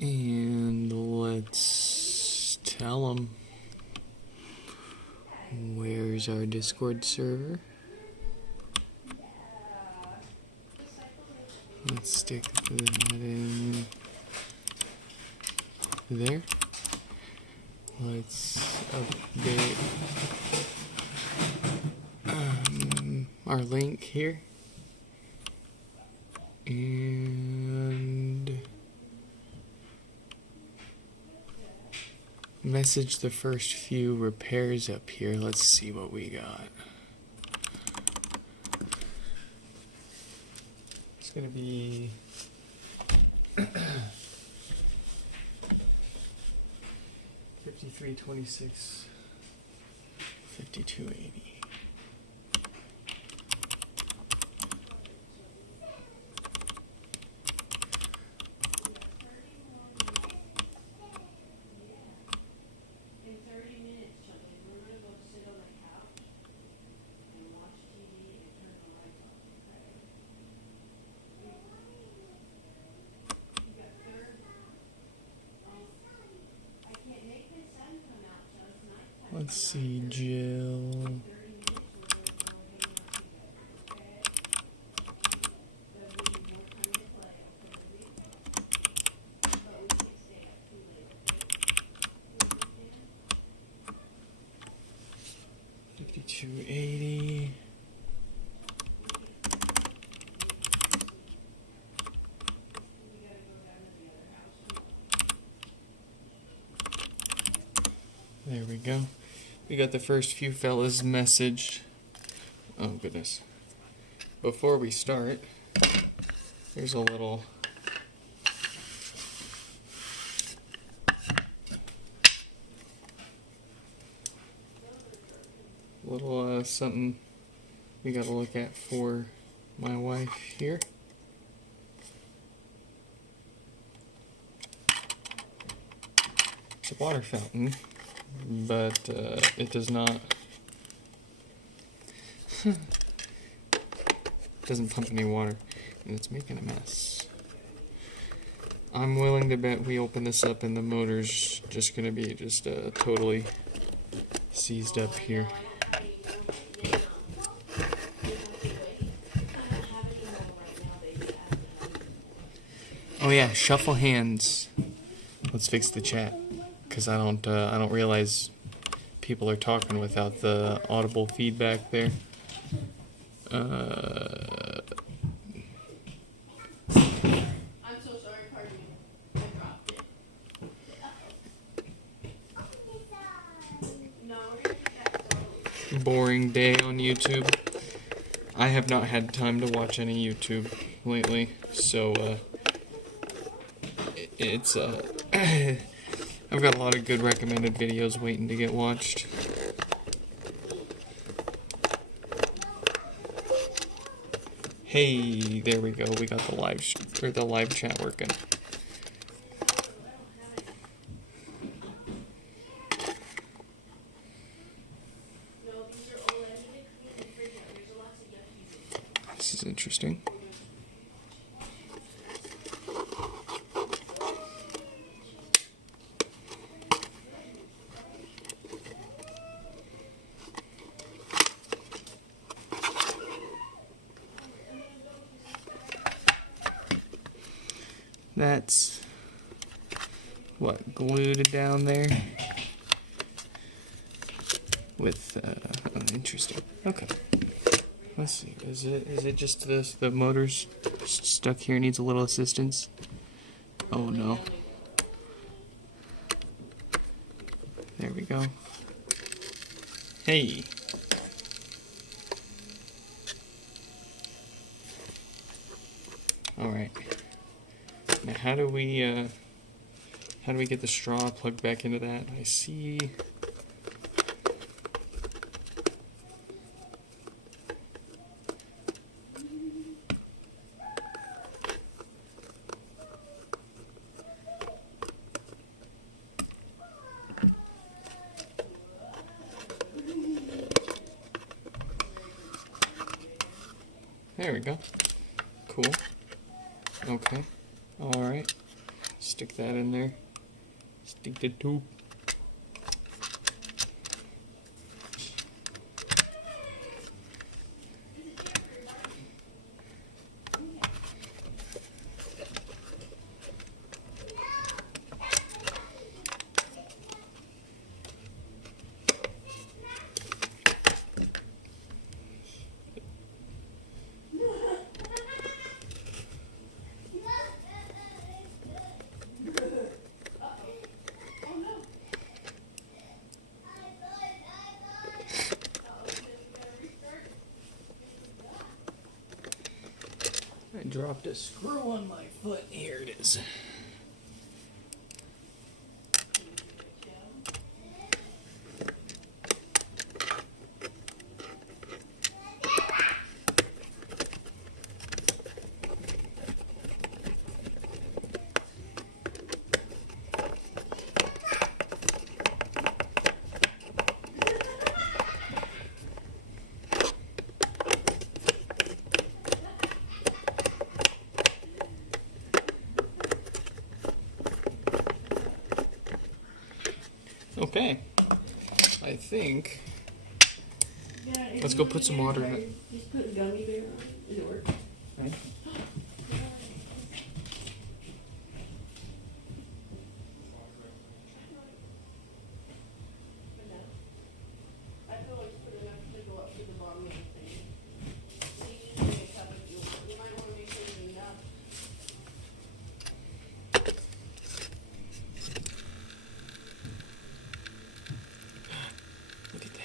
And let's tell them. Where's our Discord server? Let's stick that in there. Let's update our link here. And message the first few repairs up here. Let's see what we got. It's gonna be 5326 5280. Let's see, Jill. $52.80. There we go. We got the first few fellas messaged. Oh goodness. Before we start, here's a little something we gotta look at for my wife here. It's a water fountain, but it does not doesn't pump any water, and it's making a mess. I'm willing to bet we open this up and the motor's just gonna be totally seized up here. Oh yeah, shuffle hands. Let's fix the chat, because I don't realize people are talking without the audible feedback there. I'm so sorry, pardon me. I dropped it. No, we're gonna get that going. Boring day on YouTube. I have not had time to watch any YouTube lately, so it's I've got a lot of good recommended videos waiting to get watched. Hey, there we go. We got the live chat working. This is interesting. That's what, glued down there with oh, interesting. Okay, let's see. Is it just the motor's stuck here, needs a little assistance? Oh no. There we go. Hey. All right. Now, how do we get the straw plugged back into that? I see. There we go. Cool. Okay. All right. Stick that in there. Stick the tube. I dropped a screw on my foot. Here it is. Okay, I think. Let's go put some water in it. Just put gummy bear on it. It'll work. Right. I could always put enough to go up to the bottom of the thing. So you just make a cup if you want. You might want to make sure there's enough. Look at that.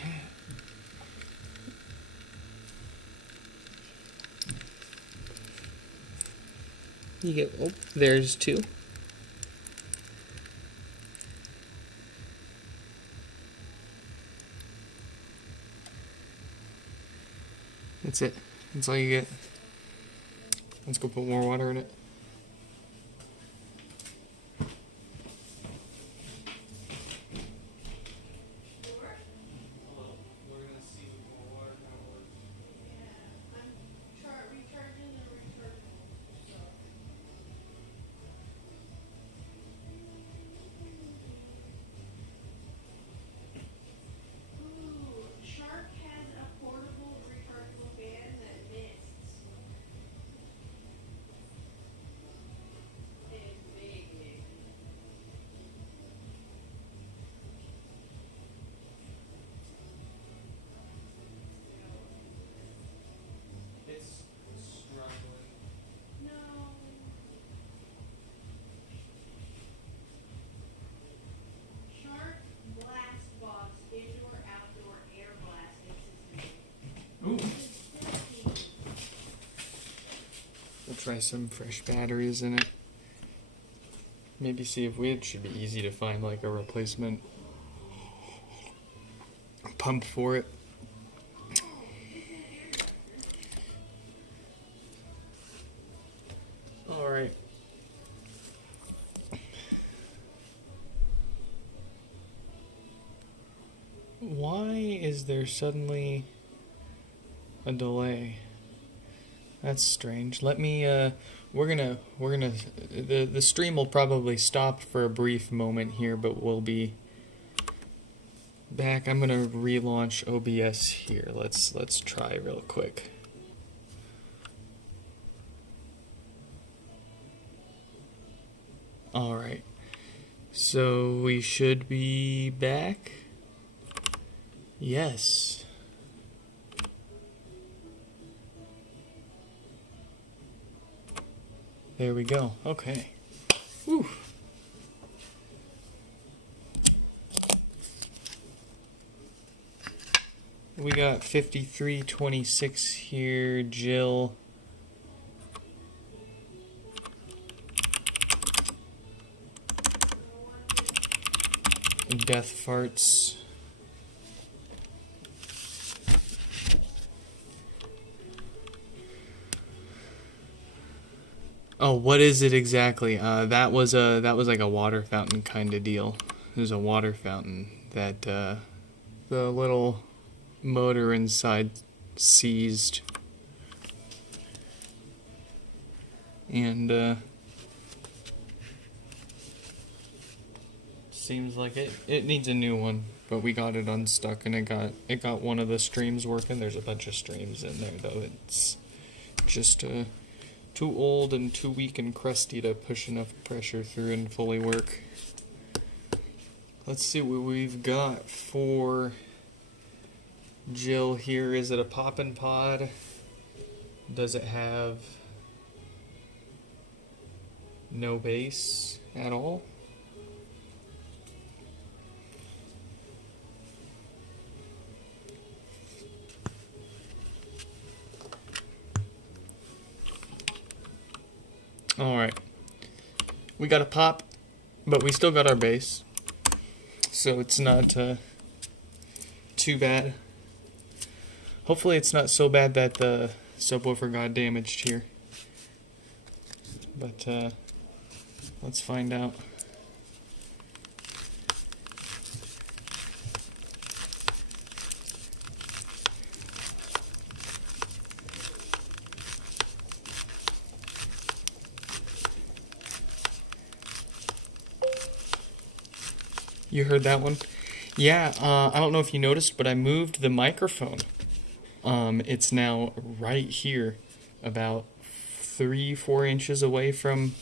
You get, oh, there's two. That's it. That's all you get. Let's go put more water in it. Recharging and recharging. Ooh, Shark has a portable rechargeable fan that mists. It's big. It's struggling. No. Shark Blast Box indoor outdoor air blasting system. Ooh. We'll try some fresh batteries in it. Maybe see if it should be easy to find like a replacement pump for it. All right. Why is there suddenly a delay? That's strange. Let me the stream will probably stop for a brief moment here, but we'll be back. I'm gonna relaunch OBS here. Let's try real quick. All right. So we should be back. Yes. There we go. Okay. Whew. We got 5326 here, Jill. Death farts. Oh, what is it exactly? That was like a water fountain kind of deal. There's a water fountain that the little motor inside seized, and seems like it needs a new one, but we got it unstuck and it got one of the streams working. There's a bunch of streams in there though. It's just too old and too weak and crusty to push enough pressure through and fully work. Let's see what we've got for Jill here. Is it a poppin' pod? Does it have no bass at all? Alright. We got a pop, but we still got our bass. So it's not too bad. Hopefully it's not so bad that the subwoofer got damaged here. But let's find out. You heard that one? Yeah, I don't know if you noticed, but I moved the microphone. It's now right here, about 3-4 inches away from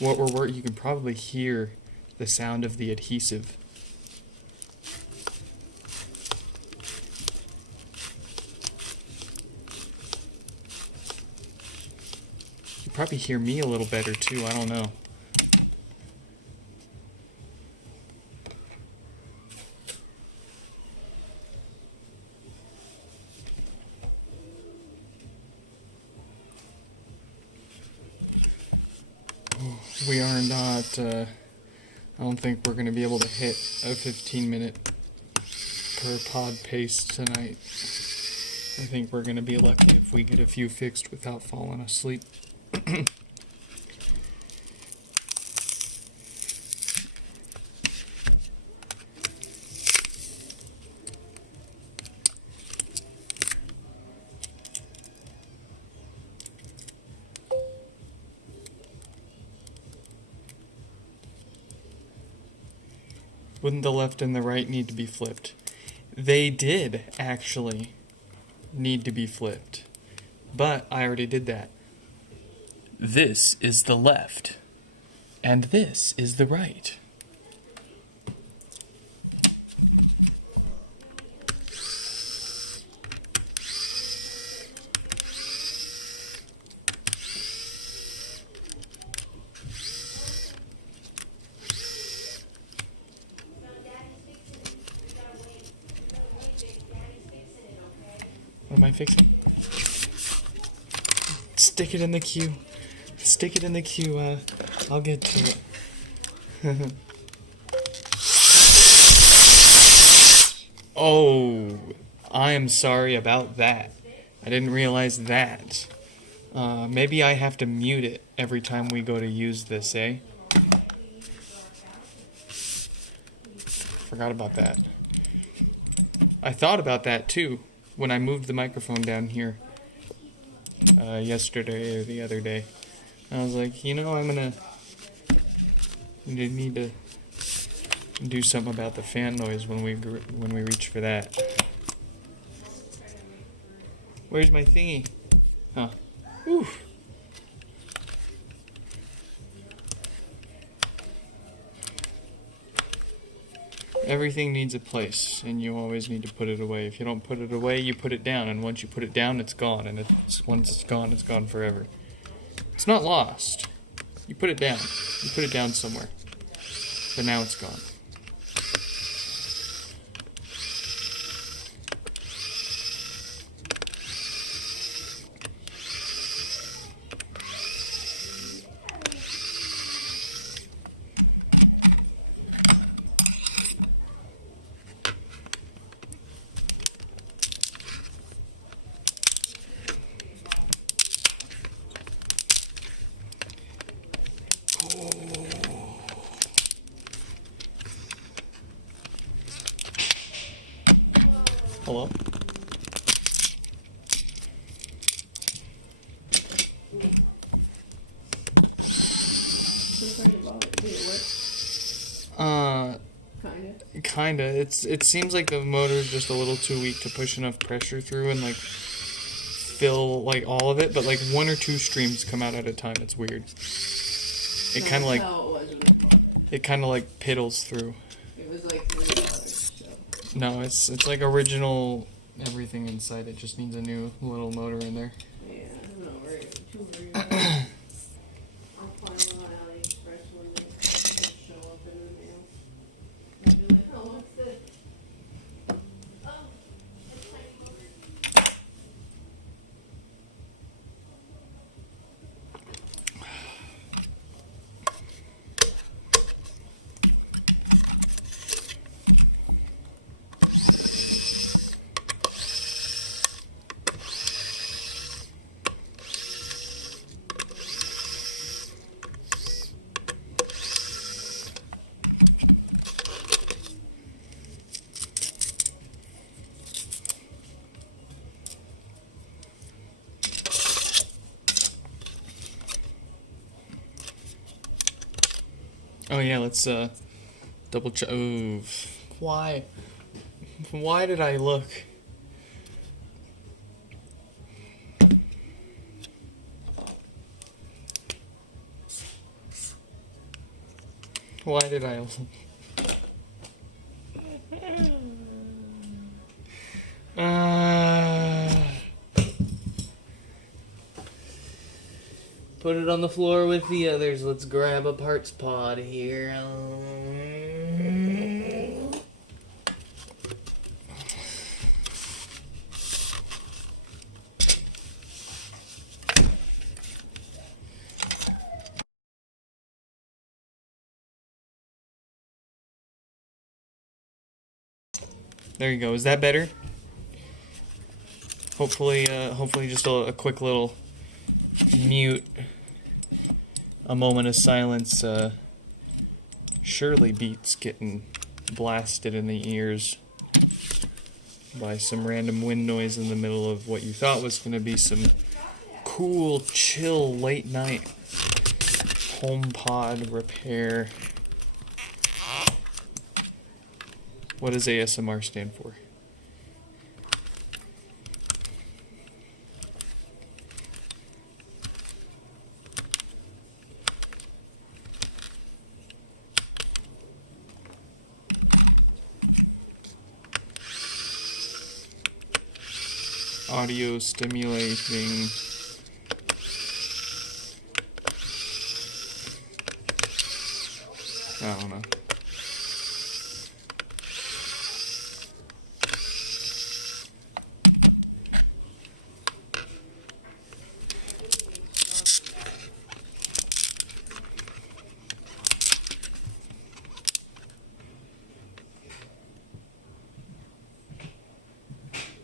what we're working. You can probably hear the sound of the adhesive. You probably hear me a little better too, I don't know. We are not, I don't think we're going to be able to hit a 15-minute per pod pace tonight. I think we're going to be lucky if we get a few fixed without falling asleep. Wouldn't the left and the right need to be flipped? They did actually need to be flipped, but I already did that. This is the left, and this is the right. What am I fixing? Stick it in the queue. Stick it in the queue. I'll get to it. Oh, I am sorry about that. I didn't realize that. Maybe I have to mute it every time we go to use this, eh? Forgot about that. I thought about that too when I moved the microphone down here yesterday or the other day. I was like, you know, I'm gonna need to do something about the fan noise when we reach for that. Where's my thingy? Huh. Whew. Everything needs a place, and you always need to put it away. If you don't put it away, you put it down, and once you put it down, it's gone, and once it's gone forever. It's not lost. You put it down. You put it down somewhere. But now it's gone. Hello? Kinda. It seems like the motor's just a little too weak to push enough pressure through and like fill like all of it, but like 1 or 2 streams come out at a time. It's weird. It kind of like piddles through. It was like $3. So. No, it's like original everything inside. It just needs a new little motor in there. Yeah, I'm not too worried about it. I'll find one on AliExpress one day. It'll show up in the mail. I'll be like, oh, what's this? Oh, it's tiny motor. Oh yeah, let's double check. Oh, why? Why did I look? Why did I look? Put it on the floor with the others. Let's grab a parts pod here. There you go. Is that better? Hopefully just a quick little mute, a moment of silence surely beats getting blasted in the ears by some random wind noise in the middle of what you thought was going to be some cool, chill, late night HomePod repair. What does ASMR stand for? Audio stimulating. I don't know.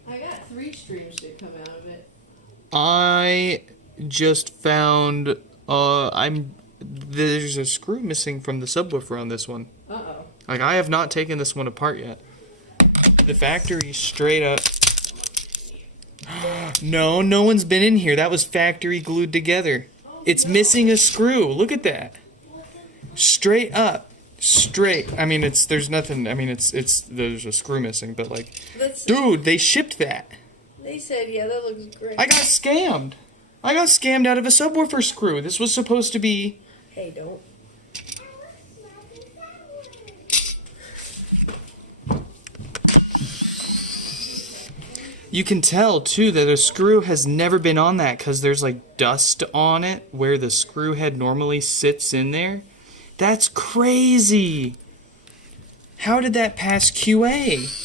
I got 3 streams that come out of it. I just found there's a screw missing from the subwoofer on this one. Uh-oh. Like, I have not taken this one apart yet. The factory straight up. No one's been in here. That was factory glued together. It's missing a screw. Look at that. Straight up. Straight. I mean, there's nothing. I mean, there's a screw missing, but like, dude, they shipped that. They said, yeah, that looks great. I got scammed. I got scammed out of a subwoofer screw. This was supposed to be. Hey, don't. You can tell, too, that a screw has never been on that because there's, like, dust on it where the screw head normally sits in there. That's crazy. How did that pass QA?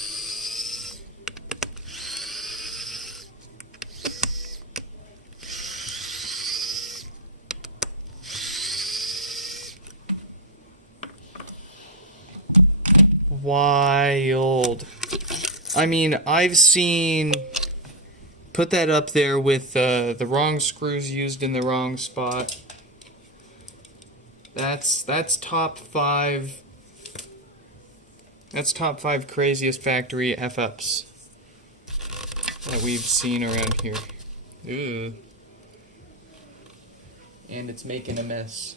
Wild. I mean, I've seen, put that up there with the wrong screws used in the wrong spot. That's top 5. That's top 5 craziest factory F-ups that we've seen around here. Ooh. And it's making a mess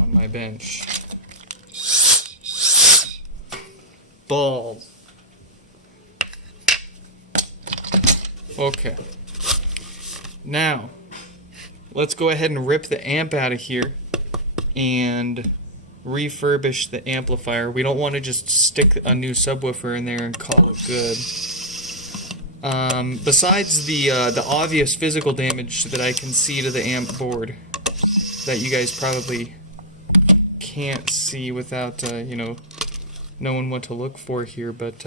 on my bench. balls. Okay. Now, let's go ahead and rip the amp out of here and refurbish the amplifier. We don't want to just stick a new subwoofer in there and call it good. Besides the obvious physical damage that I can see to the amp board that you guys probably can't see without, knowing what to look for here, but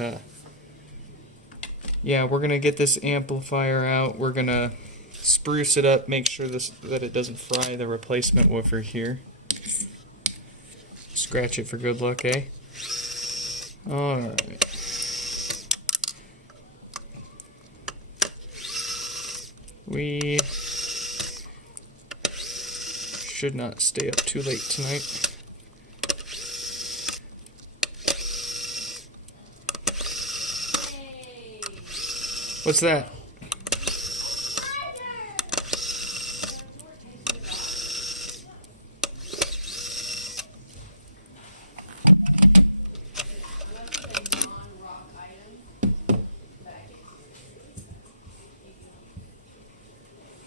yeah, we're gonna get this amplifier out. We're gonna spruce it up, make sure that it doesn't fry the replacement woofer here. Scratch it for good luck, eh? Alright. We should not stay up too late tonight. What's that?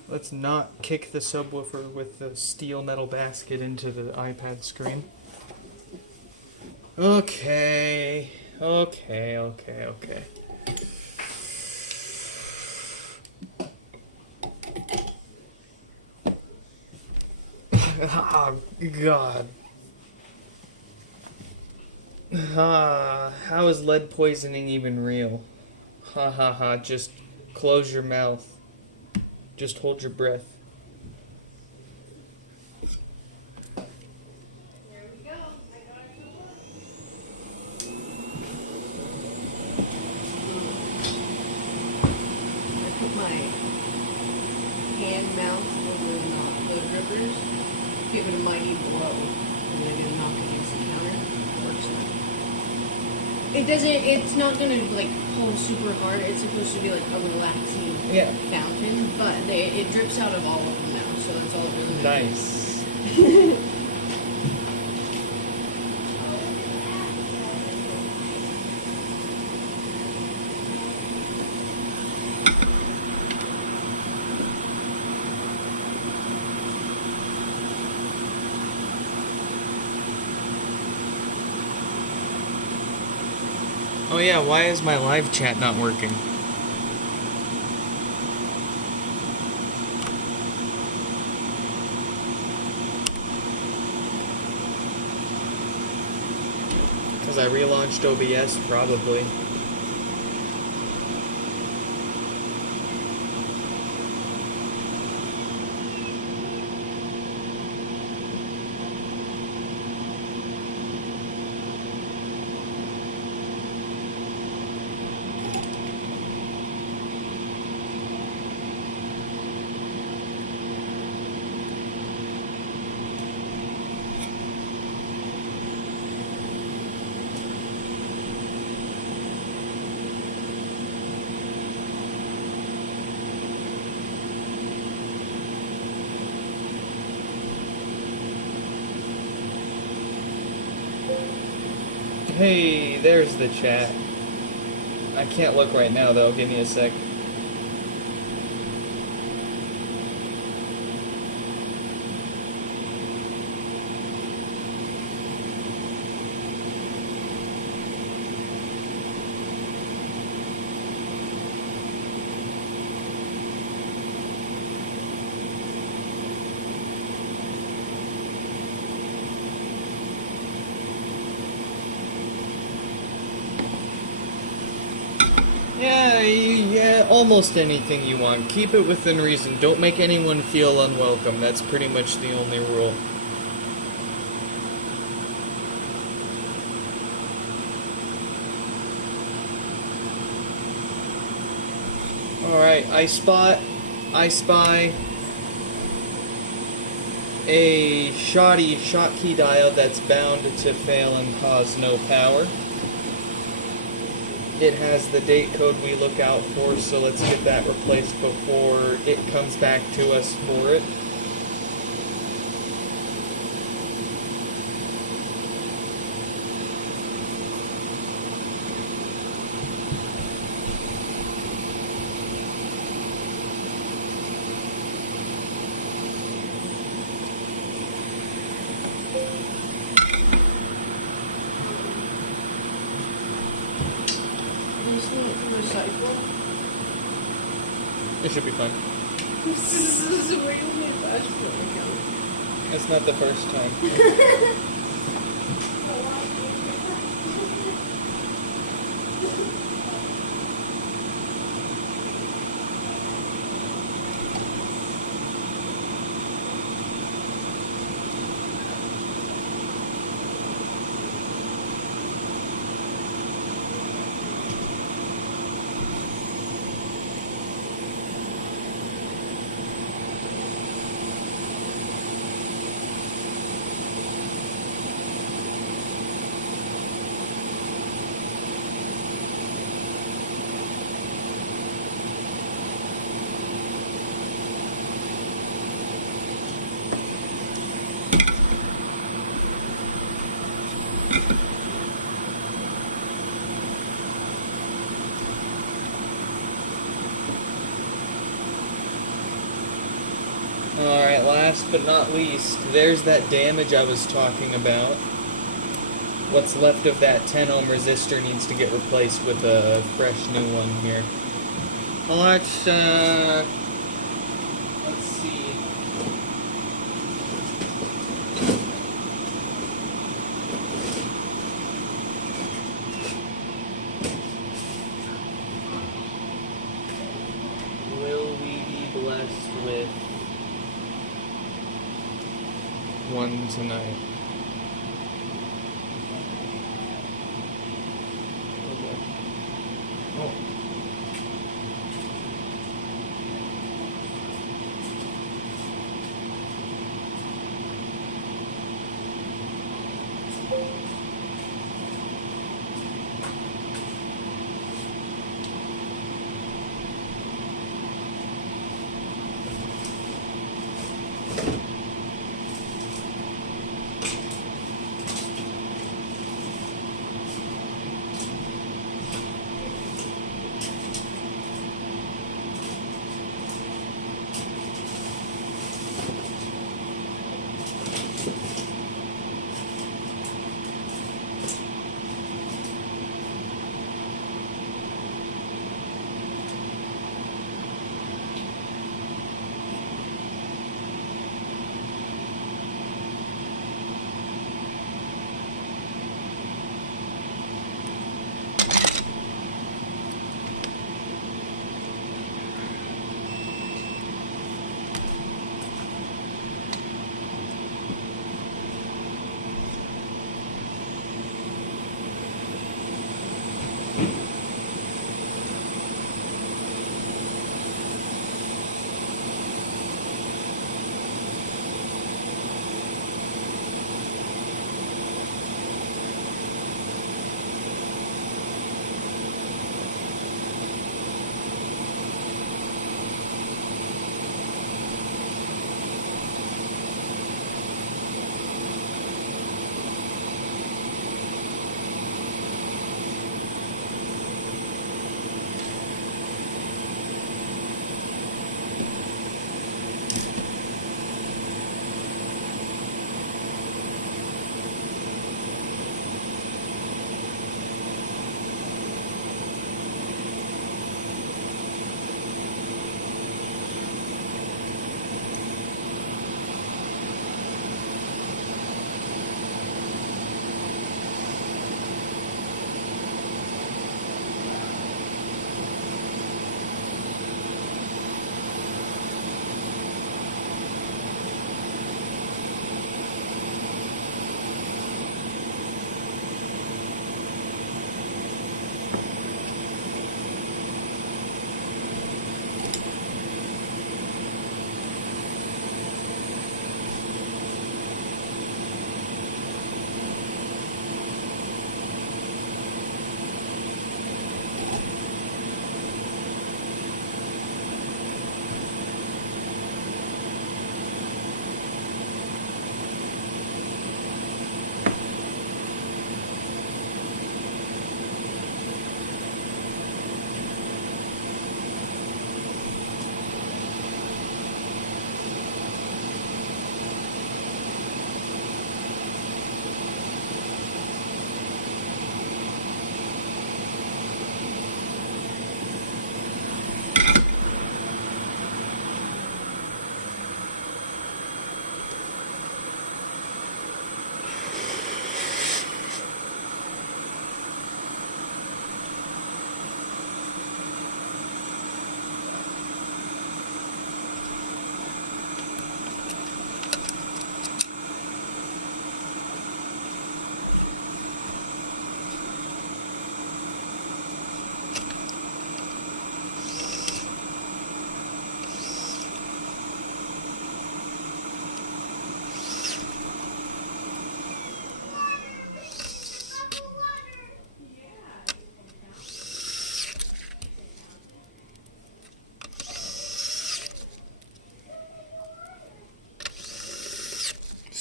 Let's not kick the subwoofer with the steel metal basket into the iPad screen. Okay. Oh, God. How is lead poisoning even real? Just close your mouth. Just hold your breath. There we go. I got it to work. I put my hand mount over the rippers, give it a mighty blow, and then I'm knock against the counter. Works now. It doesn't. It's not gonna like pull super hard. It's supposed to be like a relaxing fountain, but it drips out of all of them now, so that's all it really matters. Nice. Oh yeah, why is my live chat not working? Because I relaunched OBS, probably. Hey, there's the chat. I can't look right now though, give me a sec. Yeah, almost anything you want. Keep it within reason. Don't make anyone feel unwelcome. That's pretty much the only rule. Alright, I spy a shoddy Schottky diode that's bound to fail and cause no power. It has the date code we look out for, so let's get that replaced before it comes back to us for it. cycle? It should be fine. This is where you made that account. It's not the first time. Alright, last but not least, there's that damage I was talking about. What's left of that 10 ohm resistor needs to get replaced with a fresh new one here. Let's see. Will we be blessed with one tonight? Okay. Oh.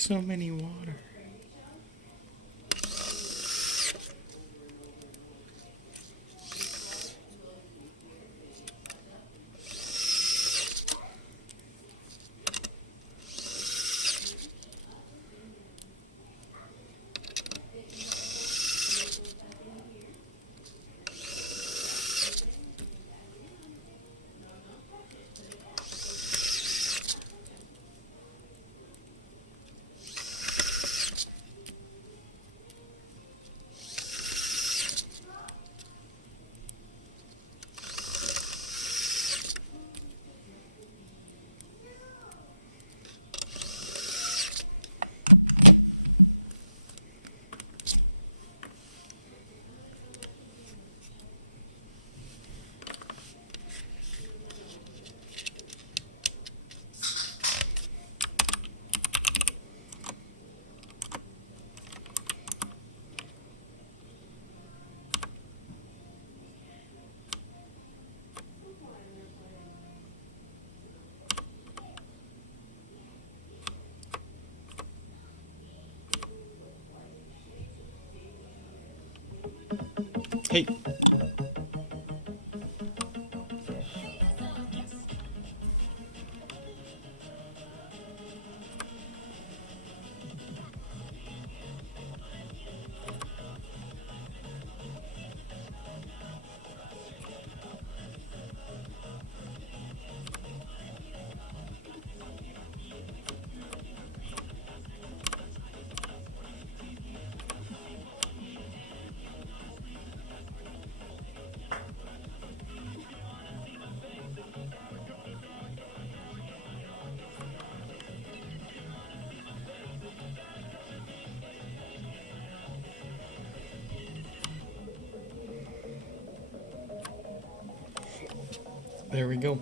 so many water. Hey. There we go.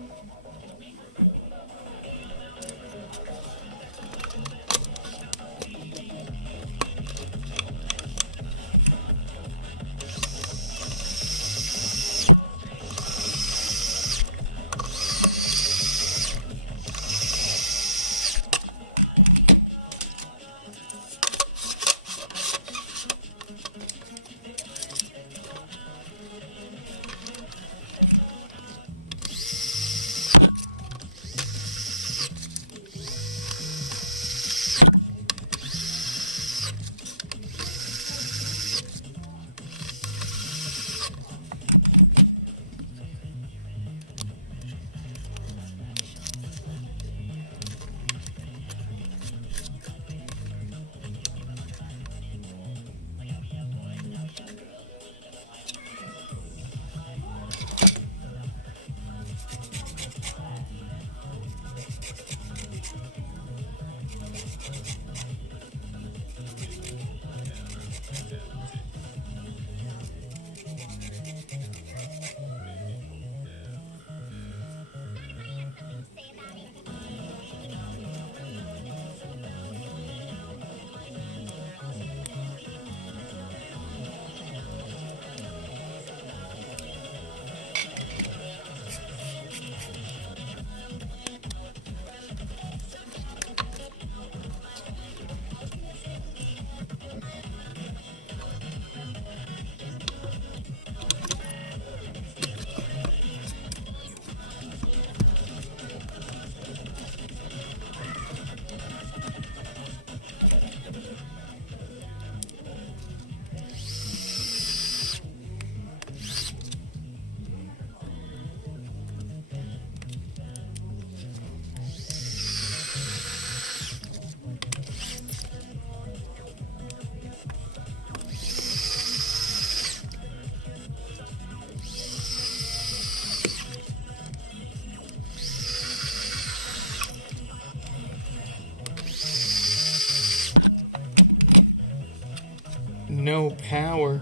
No power.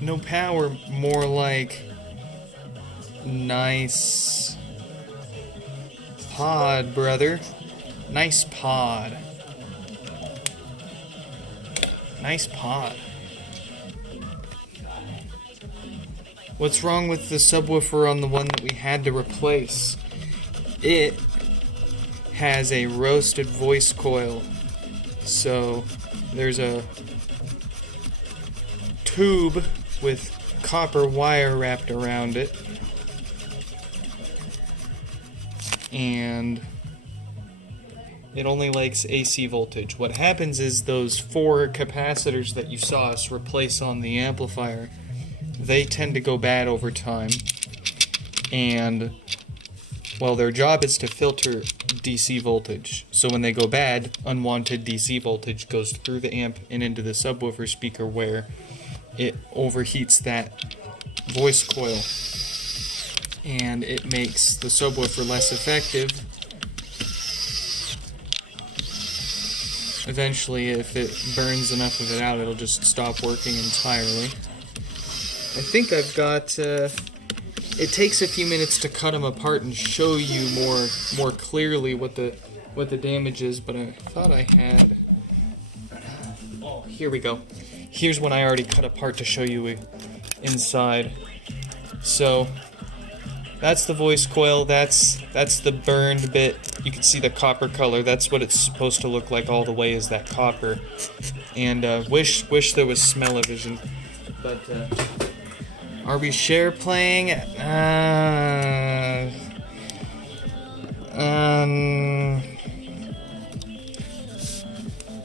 No power, more like nice pod, brother. Nice pod. Nice pod. What's wrong with the subwoofer on the one that we had to replace? It has a roasted voice coil So there's a tube with copper wire wrapped around it, and it only likes AC voltage. What happens is those 4 capacitors that you saw us replace on the amplifier, they tend to go bad over time, and well, their job is to filter DC voltage. So when they go bad, unwanted DC voltage goes through the amp and into the subwoofer speaker, where it overheats that voice coil, and it makes the subwoofer less effective. Eventually, if it burns enough of it out, it'll just stop working entirely. I think I've got... it takes a few minutes to cut them apart and show you more clearly what the damage is, but I thought I had... Oh, here we go. Here's one I already cut apart to show you inside. So, that's the voice coil, that's the burned bit. You can see the copper color, that's what it's supposed to look like all the way, is that copper. And wish there was smell-o-vision, but are we share playing?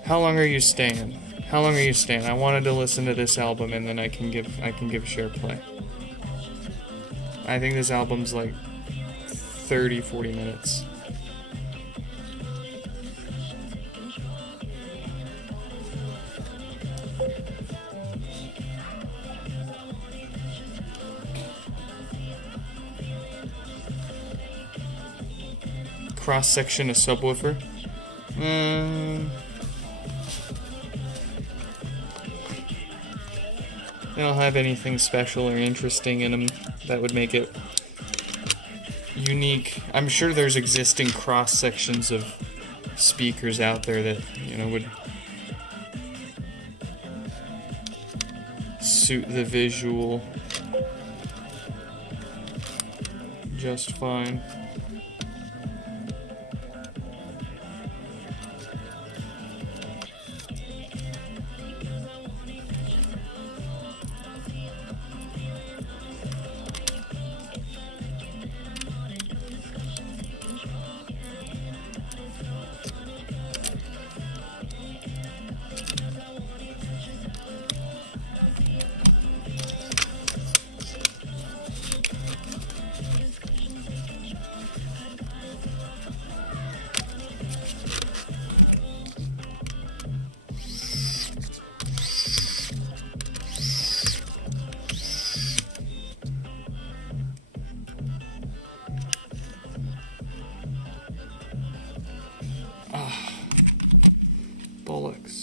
How long are you staying? How long are you staying? I wanted to listen to this album, and then I can give share play. I think this album's like 30-40 minutes. Cross section of subwoofer. They don't have anything special or interesting in them that would make it unique. I'm sure there's existing cross sections of speakers out there that, you know, would suit the visual just fine. Bollocks.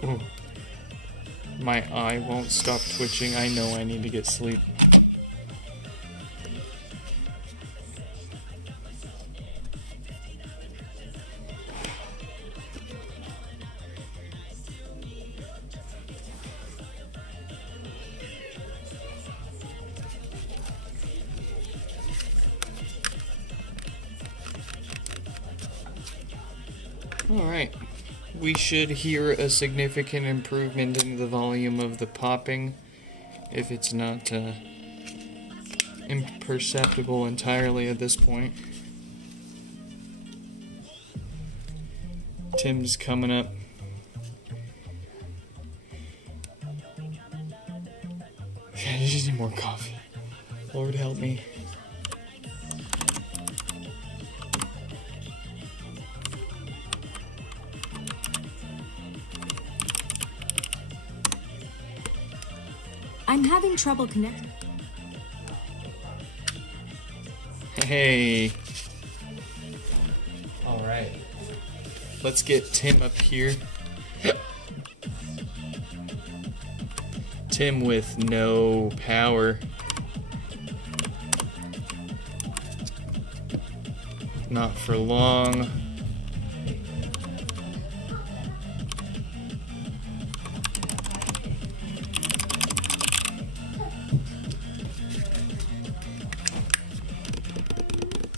Oh. My eye won't stop twitching. I know I need to get sleep. Alright. We should hear a significant improvement in the volume of the popping, if it's not imperceptible entirely at this point. Tim's coming up. I just need more coffee. Lord help me. I'm having trouble connecting. Hey. All right. Let's get Tim up here. Tim with no power. Not for long.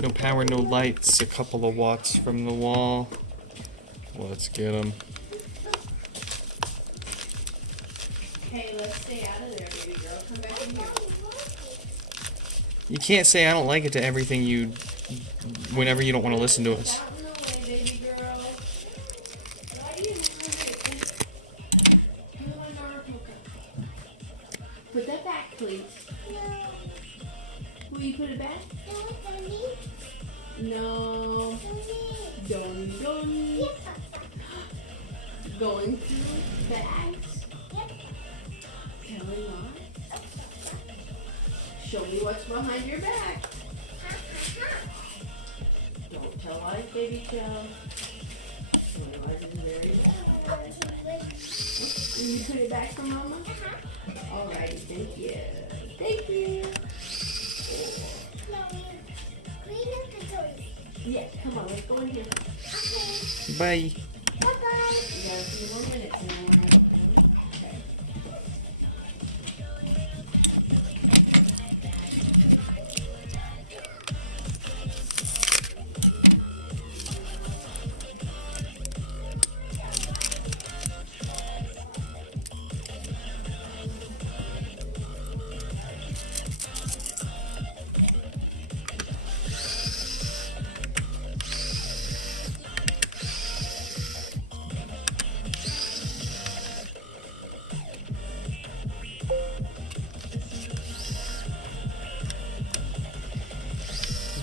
No power, no lights, a couple of watts from the wall. Let's get them. Hey, let's stay out of there, baby girl. Come back in here. You can't say I don't like it to everything you, whenever you don't want to listen to us. Out in the way, baby girl. Why do you put that back, please. Will you put it back? No. Don't. Going through bags? Tell me what? Show me what's behind your back. Don't tell lies, baby Joe. Otherwise it's very bad. Will you put it back for Mama? Alrighty, thank you. Thank you. Yes, come on, let's go in here. Bye. Bye-bye. You got a few more minutes and then we're gonna open it. Okay.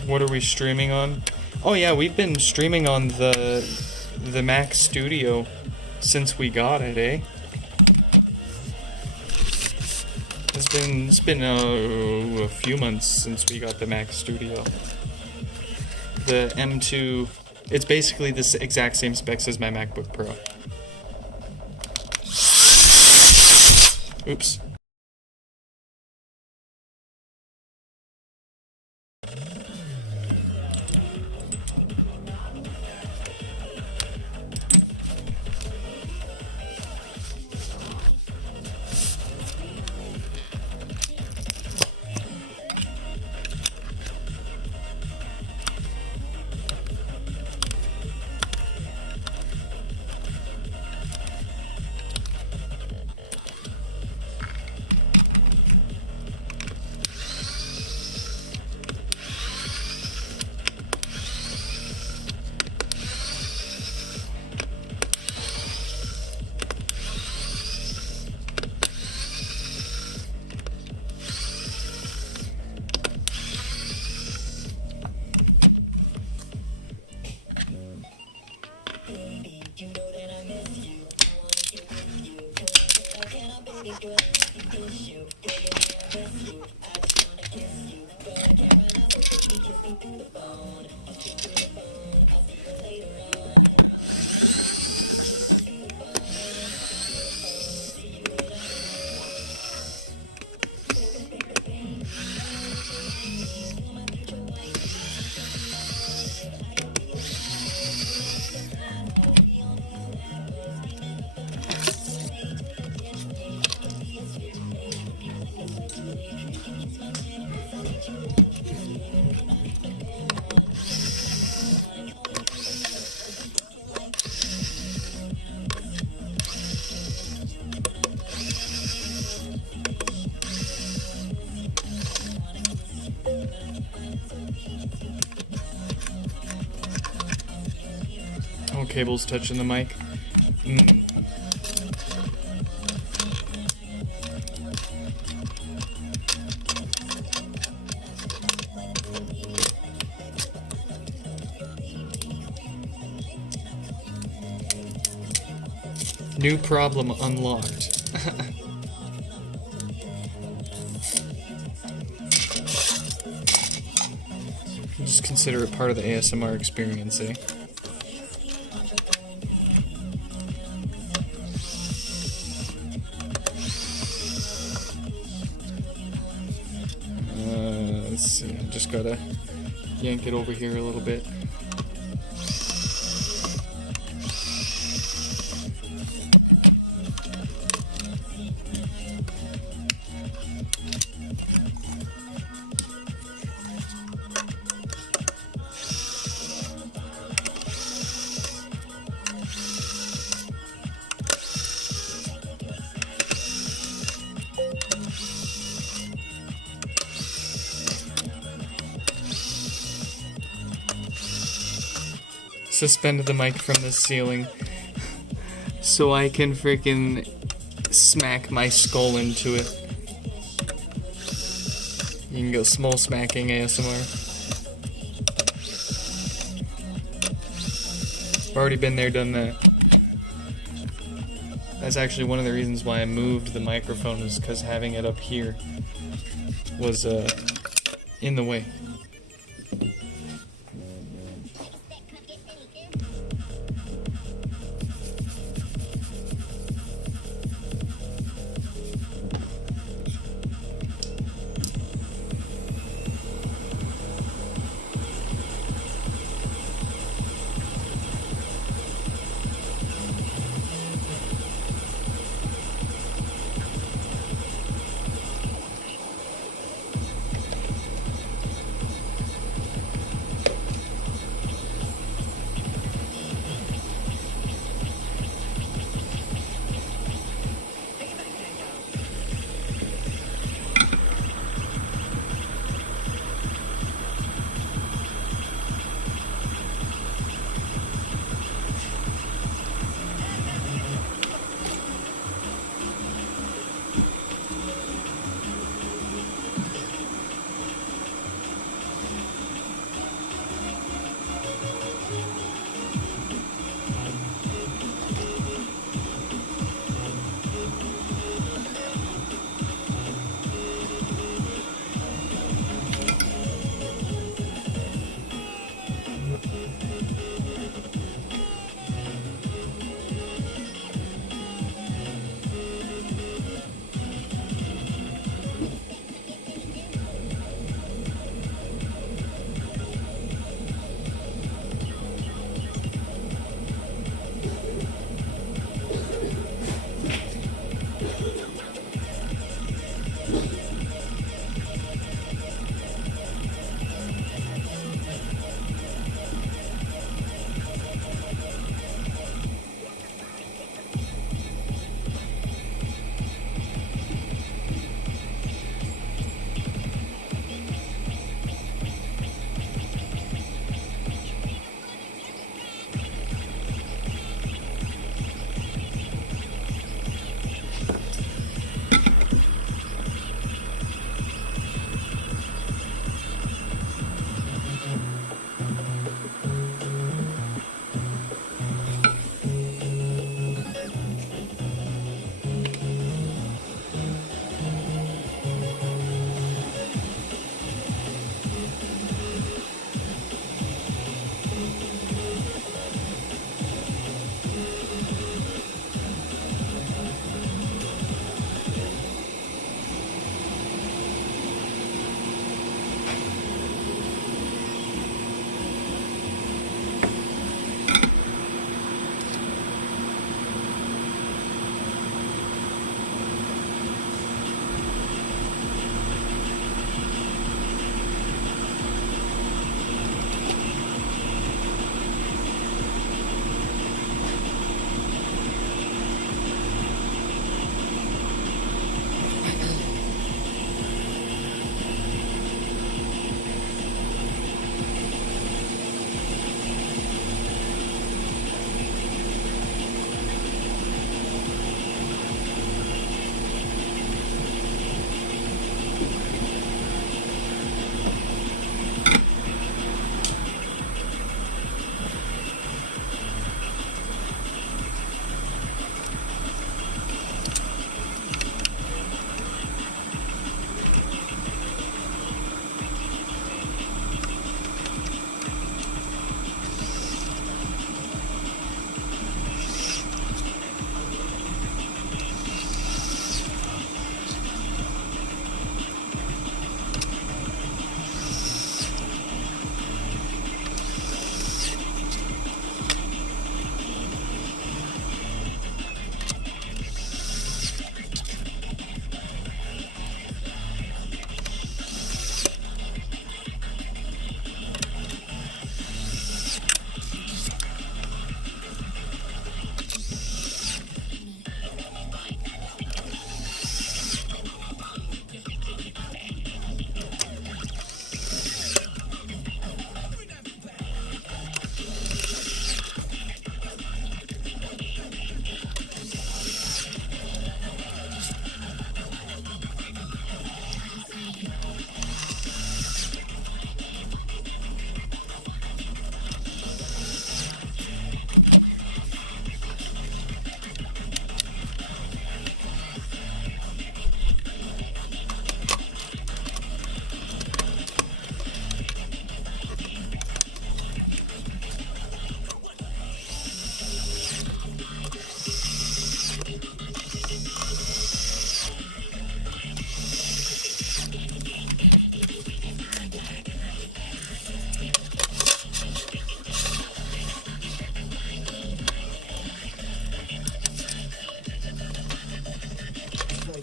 What are we streaming on? Oh yeah, we've been streaming on the Mac Studio since we got it, eh? It's been a few months since we got the Mac Studio. The M2, it's basically the exact same specs as my MacBook Pro. Oops. Oh, cable's touching the mic. New problem unlocked. Just consider it part of the ASMR experience, eh? Let's see, I just gotta yank it over here a little bit. Suspend the mic from the ceiling so I can freaking smack my skull into it. You can go small smacking ASMR. I've already been there, done that. That's actually one of the reasons why I moved the microphone, is because having it up here was in the way.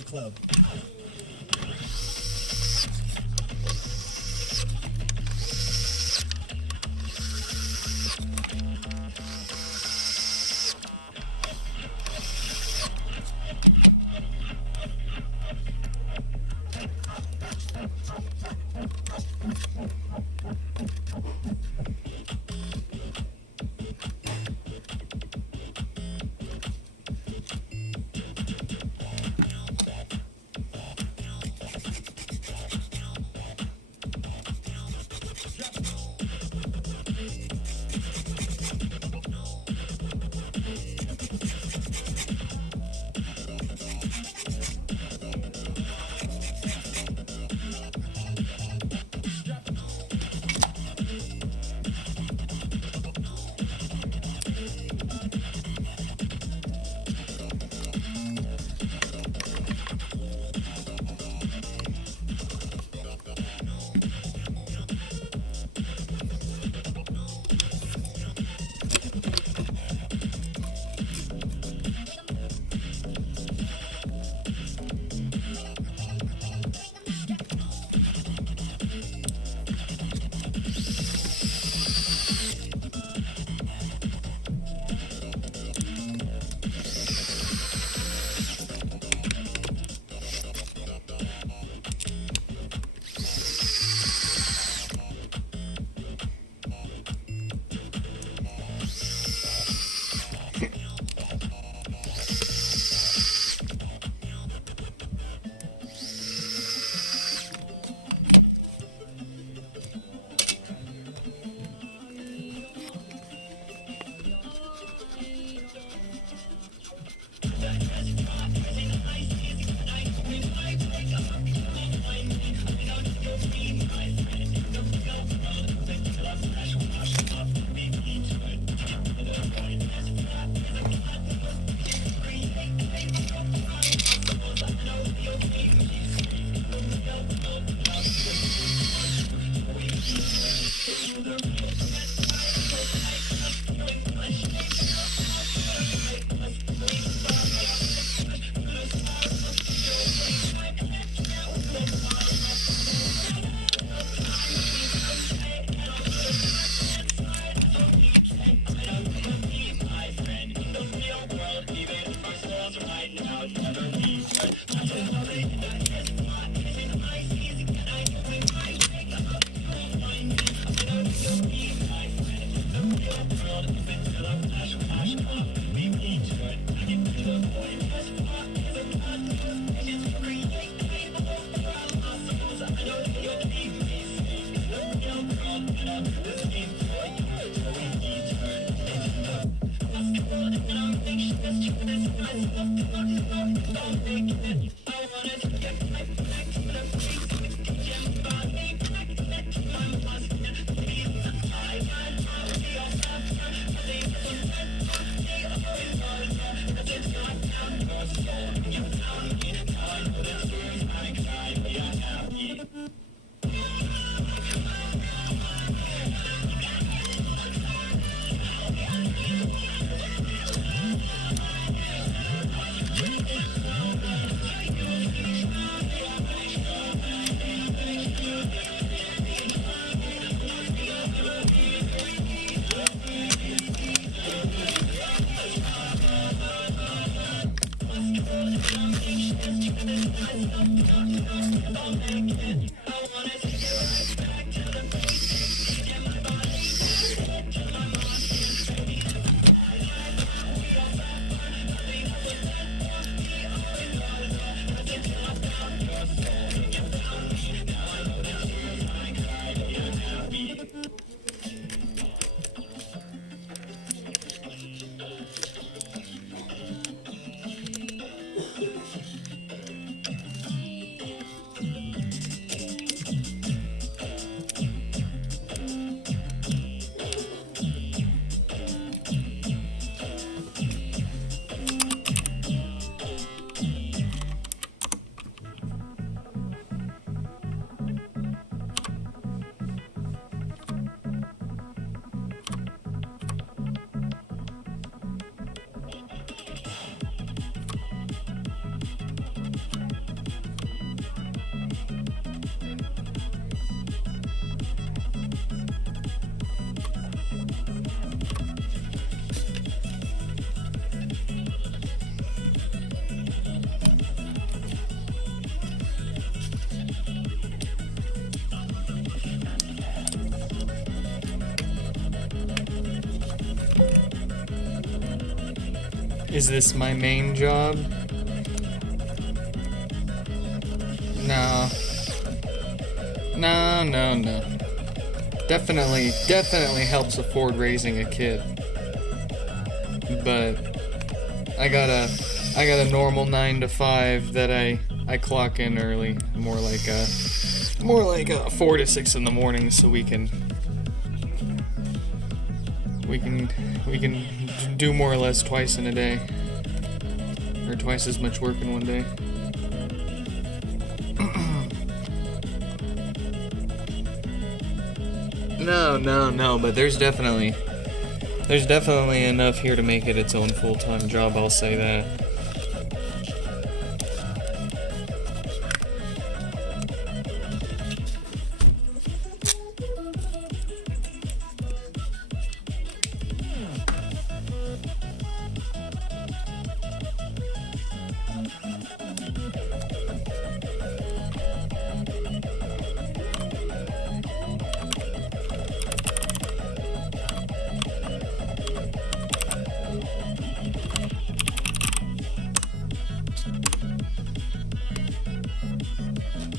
club. Is this my main job? No. No. Definitely helps afford raising a kid. But I got a normal 9 to 5 that I clock in early. More like a 4 to 6 in the morning, so we can do more or less twice in a day, or twice as much work in one day. No, but there's definitely enough here to make it its own full-time job, I'll say that.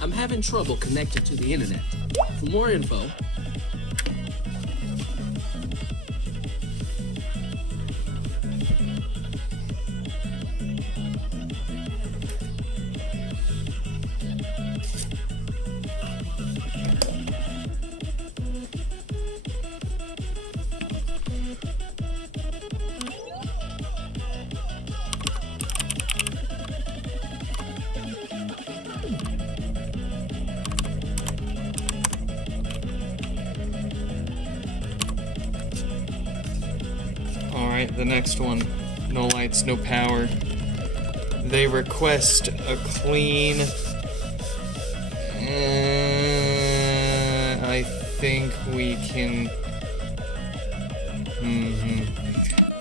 I'm having trouble connected to the internet. For more info, Alright, the next one. No lights, no power. They request a clean... I think we can...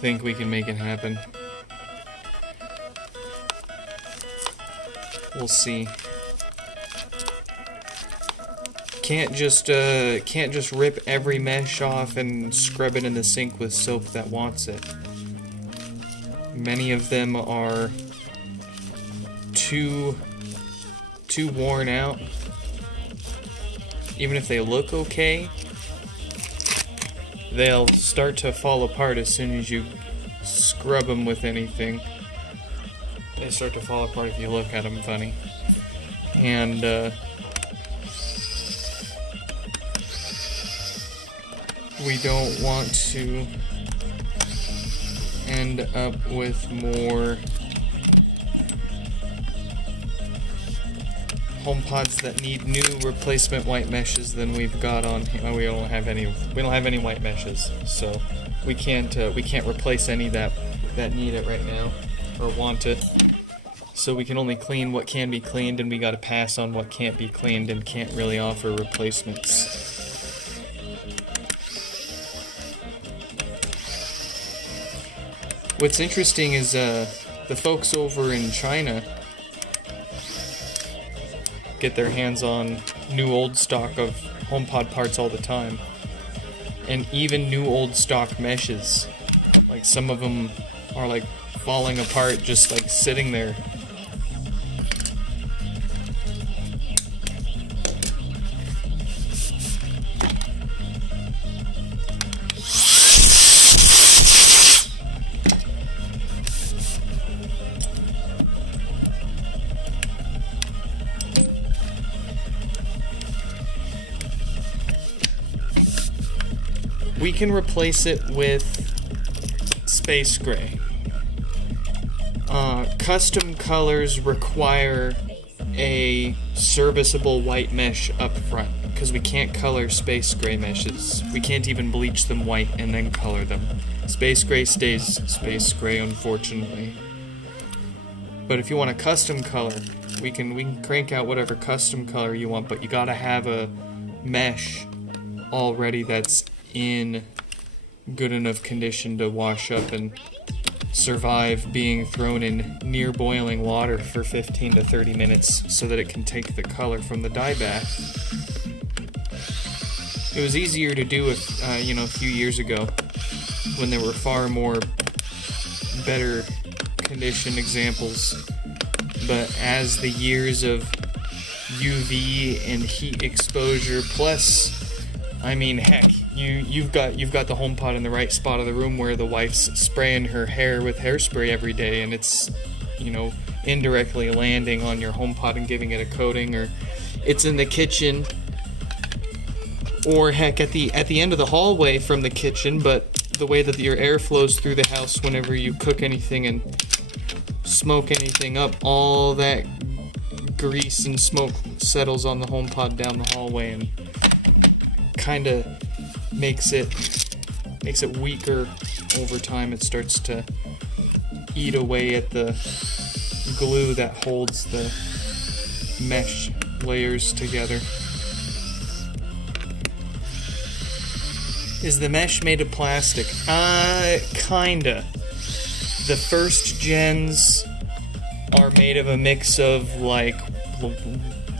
think we can make it happen. We'll see. Can't just rip every mesh off and scrub it in the sink with soap that wants it. Many of them are too worn out. Even if they look okay, they'll start to fall apart as soon as you scrub them with anything. They start to fall apart if you look at them funny. And we don't want to end up with more HomePods that need new replacement white meshes than we've got on here. We don't have any white meshes, so we can't replace any that need it right now or want it. So we can only clean what can be cleaned, and we gotta pass on what can't be cleaned and can't really offer replacements. What's interesting is the folks over in China get their hands on new old stock of HomePod parts all the time, and even new old stock meshes. Like some of them are like falling apart, just like sitting there. We can replace it with space gray. Custom colors require a serviceable white mesh up front, because we can't color space gray meshes. We can't even bleach them white and then color them. Space gray stays space gray, unfortunately. But if you want a custom color, we can crank out whatever custom color you want, but you gotta have a mesh already that's in good enough condition to wash up and survive being thrown in near boiling water for 15 to 30 minutes so that it can take the color from the dye bath. It was easier to do a few years ago when there were far more better condition examples, but as the years of UV and heat exposure, plus, I mean, heck, you've got the HomePod in the right spot of the room where the wife's spraying her hair with hairspray every day, and it's, you know, indirectly landing on your HomePod and giving it a coating, or it's in the kitchen, or heck, at the end of the hallway from the kitchen, but the way that your air flows through the house whenever you cook anything and smoke anything up, all that grease and smoke settles on the HomePod down the hallway and kind of makes it weaker over time. It starts to eat away at the glue that holds the mesh layers together. Is the mesh made of plastic? Kinda. The first gens are made of a mix of, like,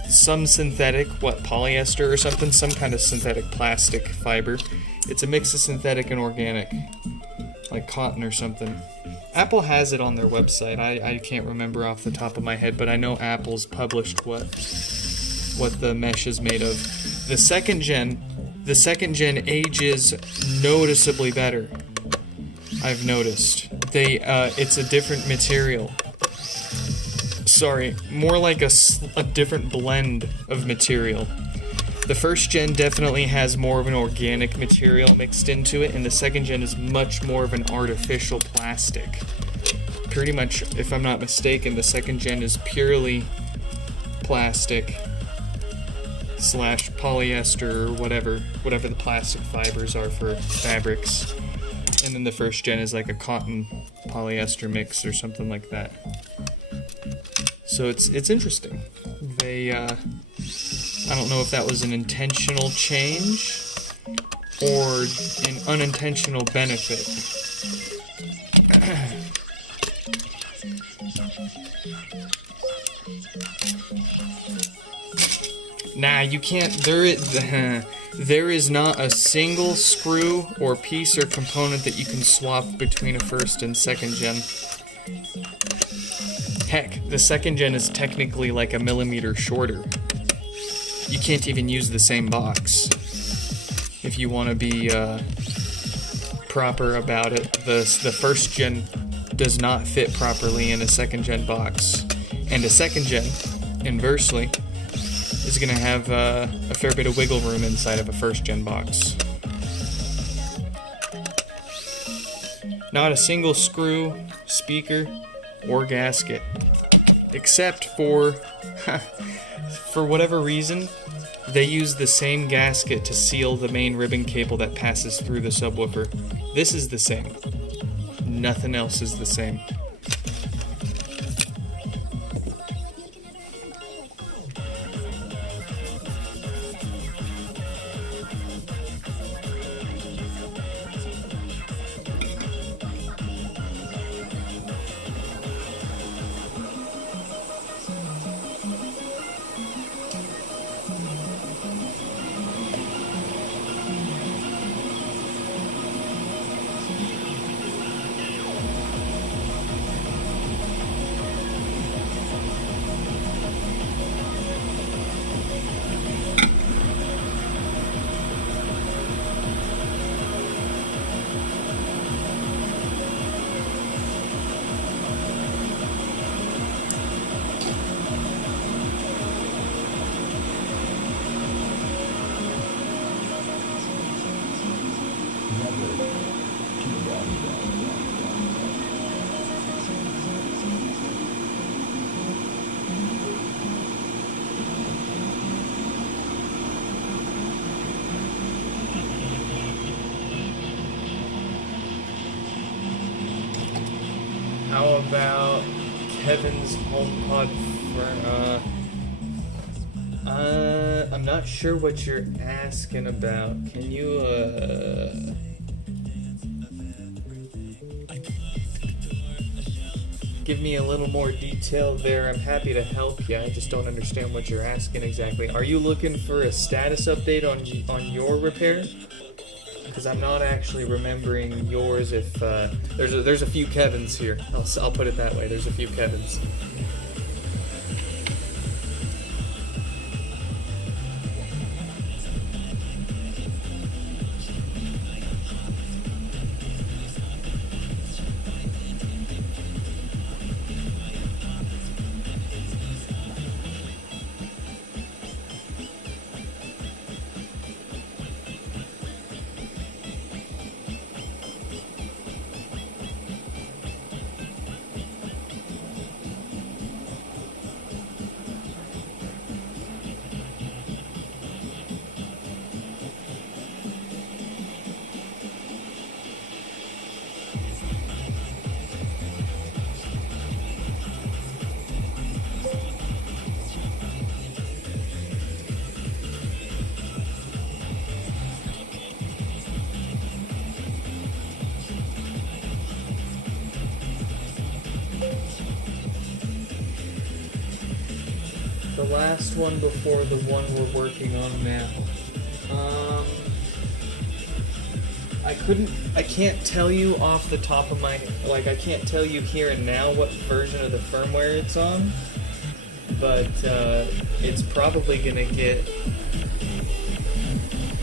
some synthetic, polyester or something? Some kind of synthetic plastic fiber. It's a mix of synthetic and organic. Like cotton or something. Apple has it on their website. I can't remember off the top of my head, but I know Apple's published what the mesh is made of. The second gen ages noticeably better. I've noticed. It's a different material. Sorry, more like a different blend of material. The first gen definitely has more of an organic material mixed into it, and the second gen is much more of an artificial plastic. Pretty much, if I'm not mistaken, the second gen is purely plastic / polyester or whatever the plastic fibers are for fabrics. And then the first gen is like a cotton polyester mix or something like that. So it's interesting. I don't know if that was an intentional change or an unintentional benefit. Nah, you can't. There is not a single screw or piece or component that you can swap between a first and second gen. Heck, the second gen is technically like a millimeter shorter. You can't even use the same box. If you want to be proper about it, the first gen does not fit properly in a second gen box. And a second gen, inversely, is going to have a fair bit of wiggle room inside of a first gen box. Not a single screw, speaker, or gasket. Except for whatever reason, they use the same gasket to seal the main ribbon cable that passes through the subwoofer. This is the same. Nothing else is the same. How about Kevin's HomePod for, I'm not sure what you're asking about. Can you, give me a little more detail there? I'm happy to help you. I just don't understand what you're asking exactly. Are you looking for a status update on your repair? because I'm not actually remembering yours. If there's a few Kevins here, I'll put it that way. There's a few Kevins. The last one before the one we're working on now. I can't tell you off the top of my, I can't tell you here and now what version of the firmware it's on, but it's probably gonna get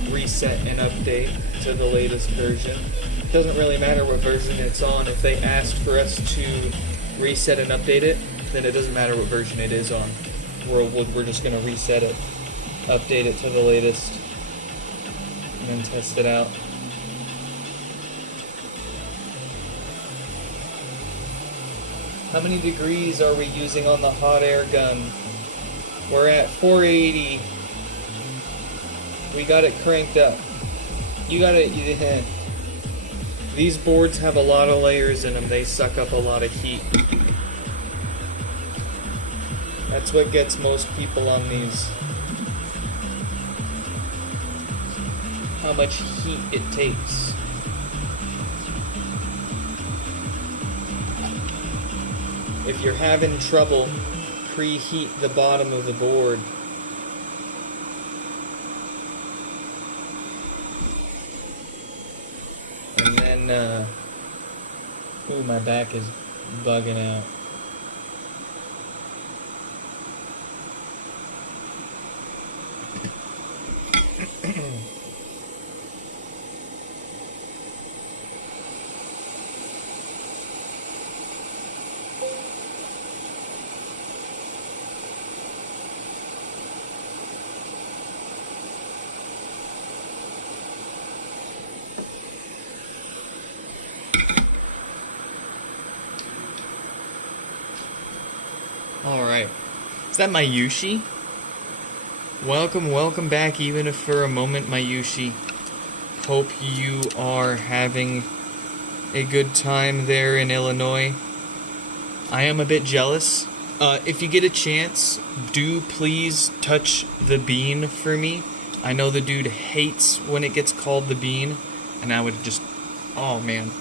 reset and update to the latest version. It doesn't really matter what version it's on. If they asked for us to reset and update it, then it doesn't matter what version it is on. We're just going to reset it, update it to the latest, and then test it out. How many degrees are we using on the hot air gun? We're at 480. We got it cranked up. You got it. These boards have a lot of layers in them. They suck up a lot of heat. That's what gets most people on these. How much heat it takes. If you're having trouble, preheat the bottom of the board. And then, ooh, my back is bugging out. Alright. Is that Mayushi? Welcome back, even if for a moment, Mayushi. Hope you are having a good time there in Illinois. I am a bit jealous. If you get a chance, do please touch the bean for me. I know the dude hates when it gets called the bean, and I would just... oh, man.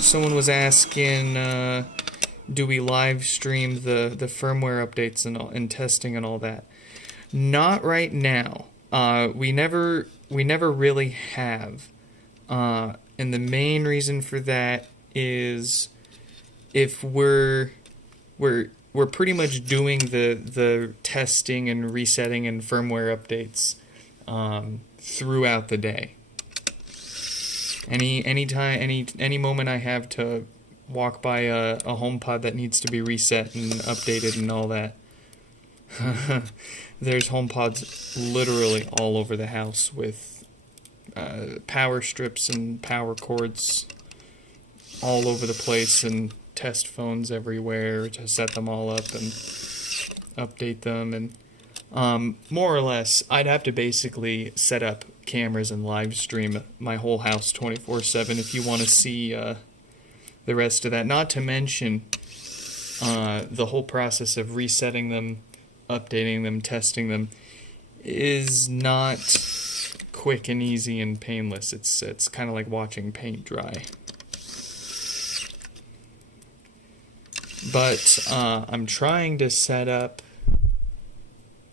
Someone was asking, do we live stream the firmware updates and testing and all that? Not right now. We never really have. And the main reason for that is if we're pretty much doing the testing and resetting and firmware updates throughout the day. Any moment I have to walk by a HomePod that needs to be reset and updated and all that, there's HomePods literally all over the house with power strips and power cords all over the place and test phones everywhere to set them all up and update them. And more or less, I'd have to basically set up cameras and live stream my whole house 24/7 if you want to see the rest of that. Not to mention the whole process of resetting them, updating them, testing them is not quick and easy and painless. It's kind of like watching paint dry. But I'm trying to set up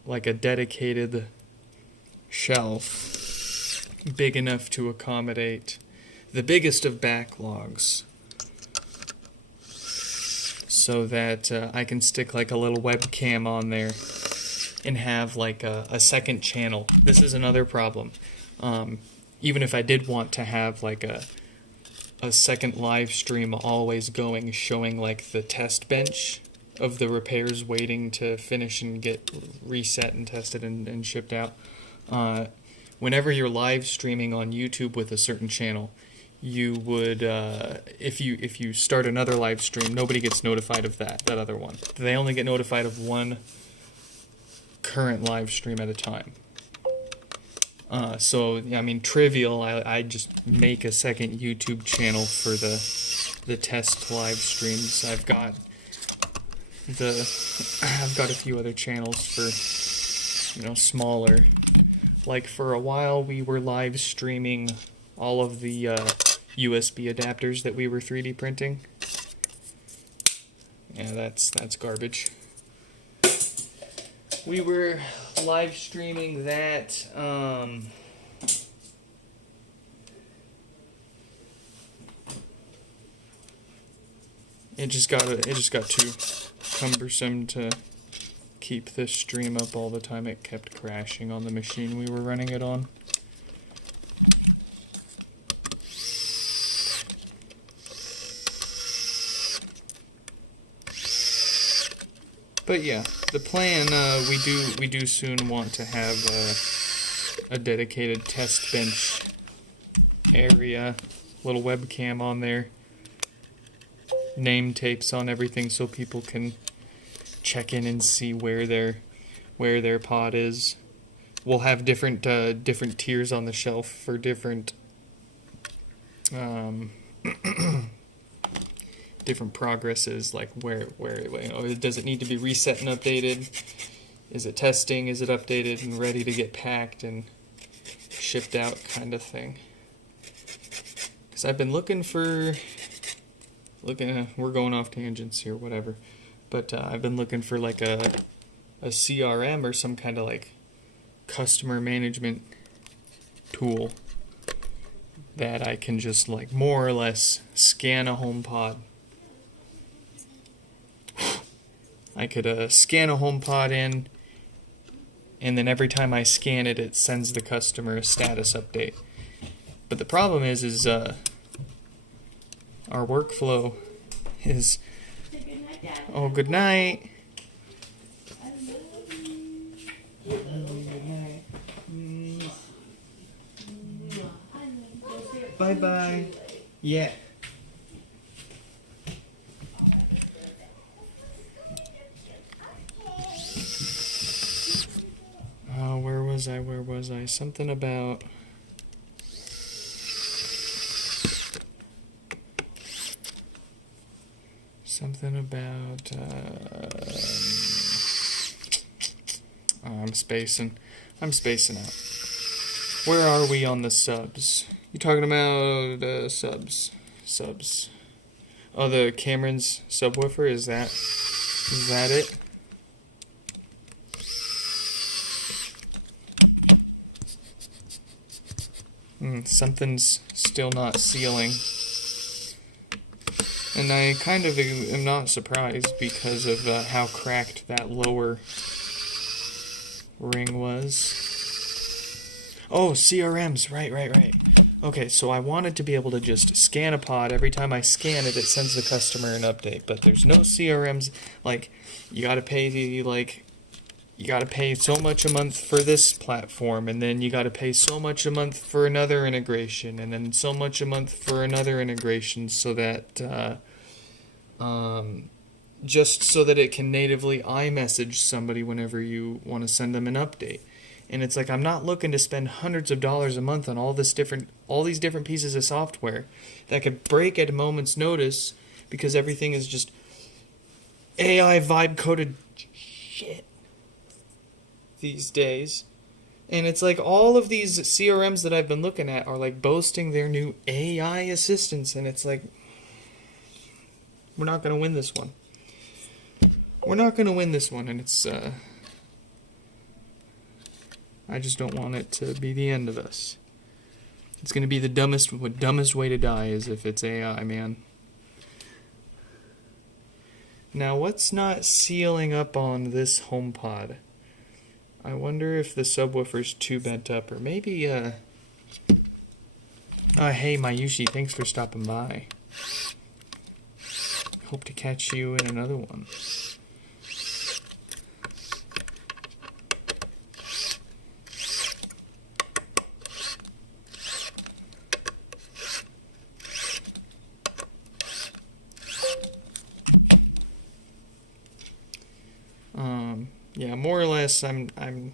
like a dedicated shelf big enough to accommodate the biggest of backlogs, so that I can stick like a little webcam on there and have like a second channel. This is another problem. Even if I did want to have like a second live stream always going, showing like the test bench of the repairs waiting to finish and get reset and tested and shipped out. Whenever you're live streaming on YouTube with a certain channel, you would, if you start another live stream, nobody gets notified of that other one. They only get notified of one current live stream at a time. So, I mean, trivial, I just make a second YouTube channel for the test live streams. I've got a few other channels for, smaller. Like, for a while, we were live streaming all of the USB adapters that we were 3D printing. Yeah, that's garbage. We were live streaming that. It just got too cumbersome to keep this stream up all the time. It kept crashing on the machine we were running it on. But yeah, the plan, we do soon want to have a dedicated test bench area, little webcam on there, name tapes on everything so people can check in and see where their pod is. We'll have different tiers on the shelf for different different progresses, like where does it need to be reset and updated? Is it testing? Is it updated and ready to get packed and shipped out, kind of thing? Because I've been looking, we're going off tangents here, whatever. But I've been looking for like a CRM or some kind of like customer management tool that I can just like more or less scan a HomePod. I could scan a HomePod in, and then every time I scan it, it sends the customer a status update. But the problem is our workflow is, oh, good night. Bye bye. Yeah. Where was I? Something about... I'm spacing out. Where are we on the subs? You talking about subs? Oh, the Cameron's subwoofer, is that it? Something's still not sealing. And I kind of am not surprised because of how cracked that lower ring was. Oh, CRMs, right. Okay, so I wanted to be able to just scan a pod. Every time I scan it, it sends the customer an update. But there's no CRMs. Like, you gotta pay so much a month for this platform, and then you gotta pay so much a month for another integration, and then so much a month for another integration, so that just so that it can natively iMessage somebody whenever you want to send them an update. And it's like, I'm not looking to spend hundreds of dollars a month on all these different pieces of software that could break at a moment's notice because everything is just AI vibe coded shit these days. And it's like all of these CRMs that I've been looking at are like boasting their new AI assistants, and it's like, we're not going to win this one. And I just don't want it to be the end of us. It's going to be the dumbest way to die is if it's AI, man. Now, what's not sealing up on this HomePod? I wonder if the subwoofer's too bent up, or maybe, hey, Mayushi, thanks for stopping by. Hope to catch you in another one. Yeah, more or less, I'm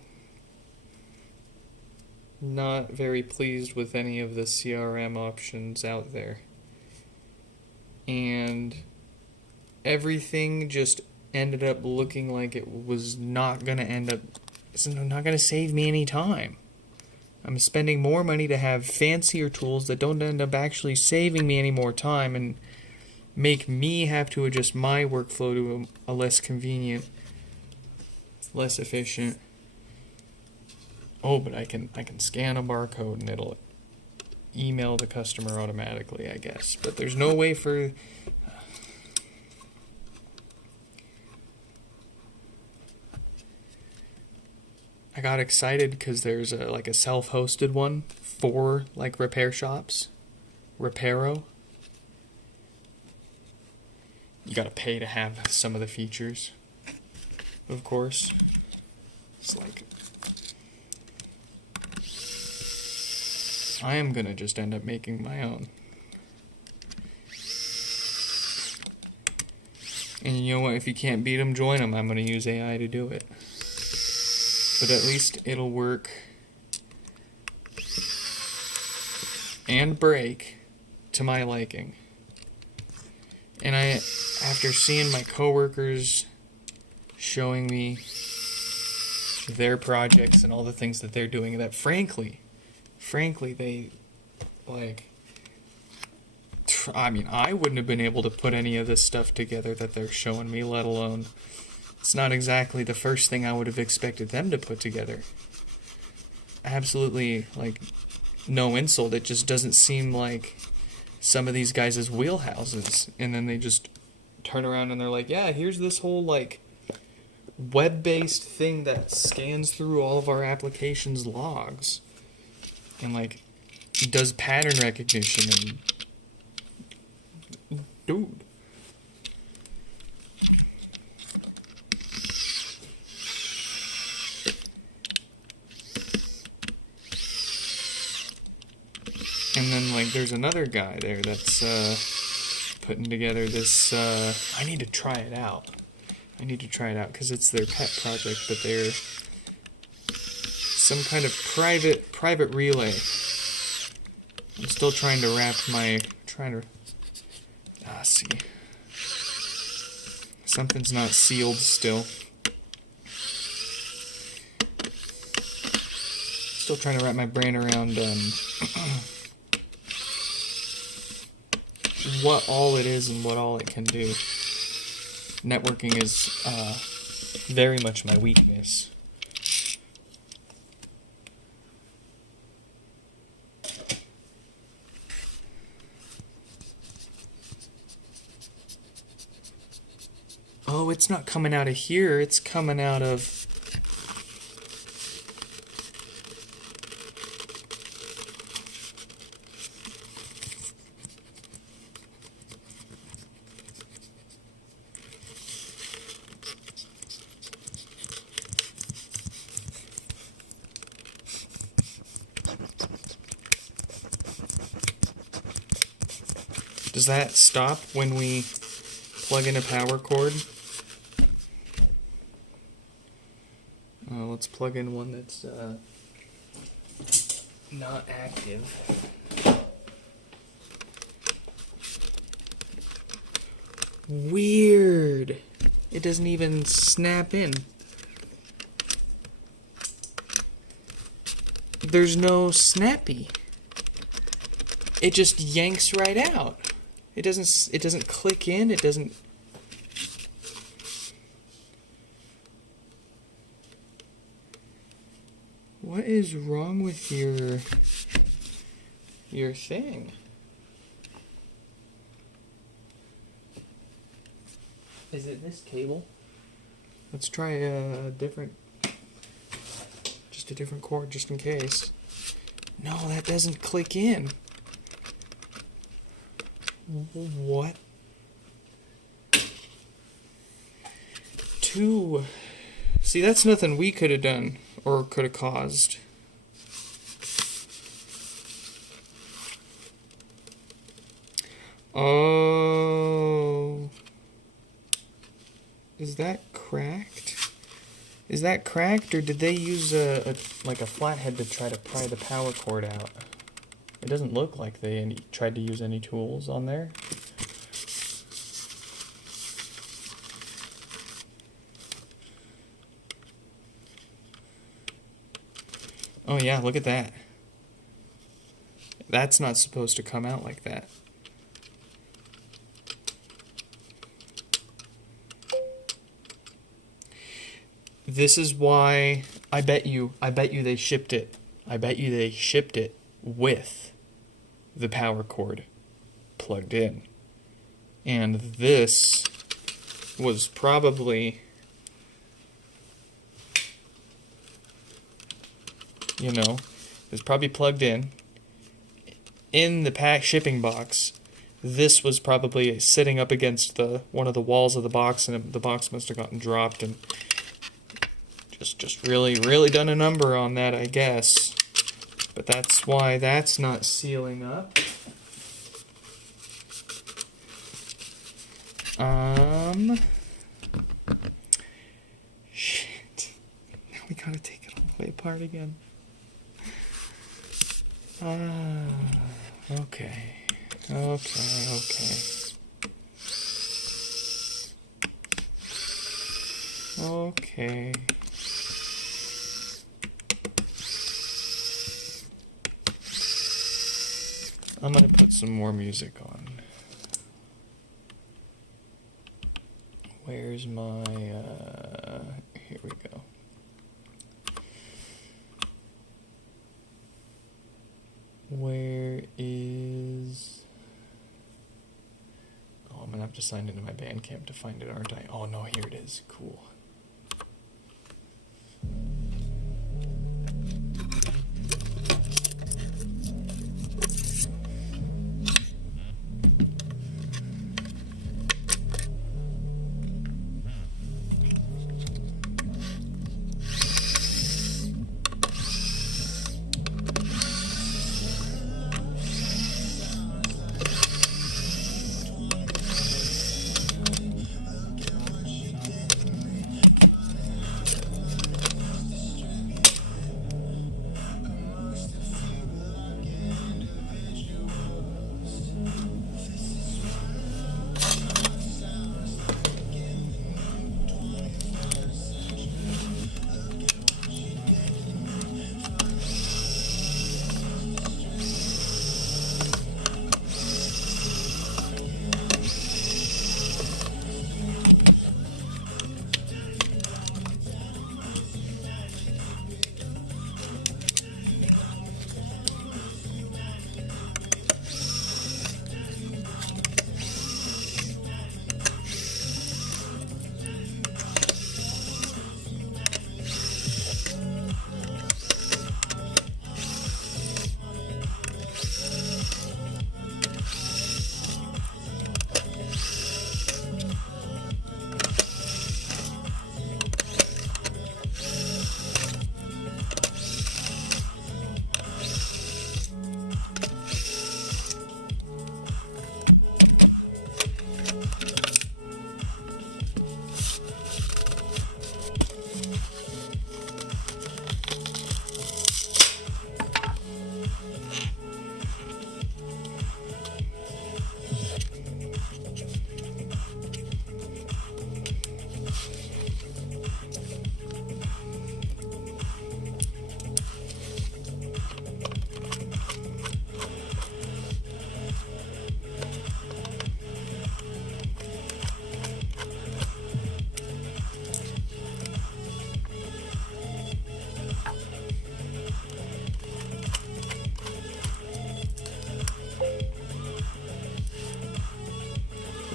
not very pleased with any of the CRM options out there. And everything just ended up looking like it was not going to save me any time. I'm spending more money to have fancier tools that don't end up actually saving me any more time and make me have to adjust my workflow to a less convenient, less efficient. Oh, but I can scan a barcode and it'll email the customer automatically, I guess. But there's no way for... I got excited because there's a self-hosted one for like repair shops, Reparo. You gotta pay to have some of the features, of course. It's like I am gonna just end up making my own. And you know what? If you can't beat them, join them. I'm gonna use AI to do it. But at least it'll work and break to my liking. And after seeing my coworkers showing me their projects and all the things that they're doing, that frankly, they, like, I wouldn't have been able to put any of this stuff together that they're showing me, let alone... It's not exactly the first thing I would have expected them to put together. Absolutely, like, no insult. It just doesn't seem like some of these guys' wheelhouses. And then they just turn around and they're like, yeah, here's this whole, like, web-based thing that scans through all of our applications' logs. And, like, does pattern recognition and... Dude. And then, like, there's another guy there that's putting together this... I need to try it out. Because it's their pet project, but they're some kind of private relay. I'm still trying to wrap my... see. Something's not sealed still. Still trying to wrap my brain around... what all it is and what all it can do. Networking is very much my weakness. Oh, it's not coming out of here, it's coming out of... Does that stop when we plug in a power cord? Let's plug in one that's not active. Weird. It doesn't even snap in. There's no snappy. It just yanks right out. It doesn't click in, it doesn't... What is wrong with your thing? Is it this cable? Let's try a different cord just in case. No, that doesn't click in. What? See, that's nothing we could have done or could have caused. Oh. Is that cracked? Is that cracked, or did they use like a flathead to try to pry the power cord out? It doesn't look like they tried to use any tools on there. Oh yeah, look at that. That's not supposed to come out like that. This is why I bet you they shipped it. I bet you they shipped it with the power cord plugged in. And this was probably, you know, it was probably plugged in the shipping box. This was probably sitting up against one of the walls of the box, and the box must have gotten dropped and just really done a number on that, I guess. But that's why that's not sealing up. Shit. Now we gotta take it all the way apart again. Okay. Okay. I'm gonna put some more music on. Where's my, here we go. Where is, oh, I'm gonna have to sign into my Bandcamp to find it, aren't I? Oh no, here it is, cool.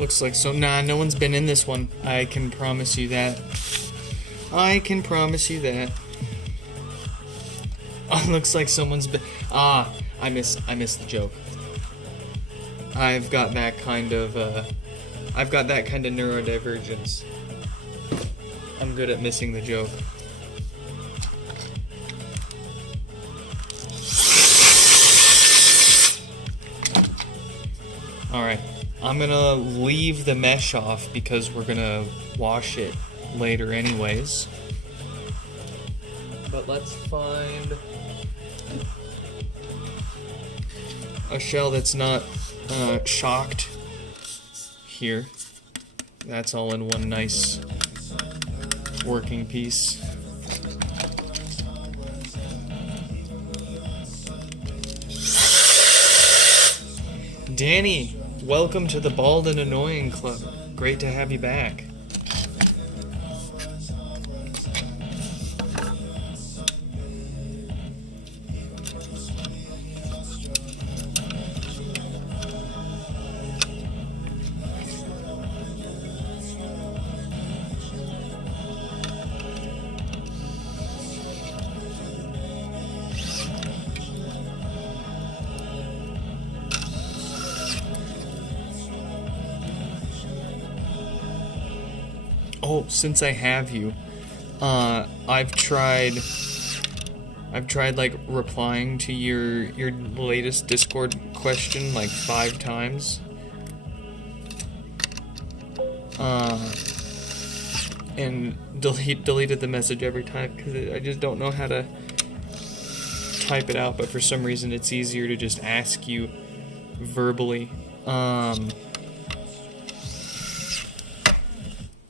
Looks like so. Nah, no one's been in this one. I can promise you that. I can promise you that. Oh, looks like someone's been. Ah, I missed the joke. I've got that kind of neurodivergence. I'm good at missing the joke. Alright, I'm gonna leave the mesh off because we're gonna wash it later anyways. But let's find a shell that's not shocked here. That's all in one nice working piece. Danny, welcome to the Bald and Annoying Club. Great to have you back. Oh, since I have you, I've tried like replying to your latest Discord question like 5 times. And deleted the message every time because I just don't know how to type it out, but for some reason it's easier to just ask you verbally.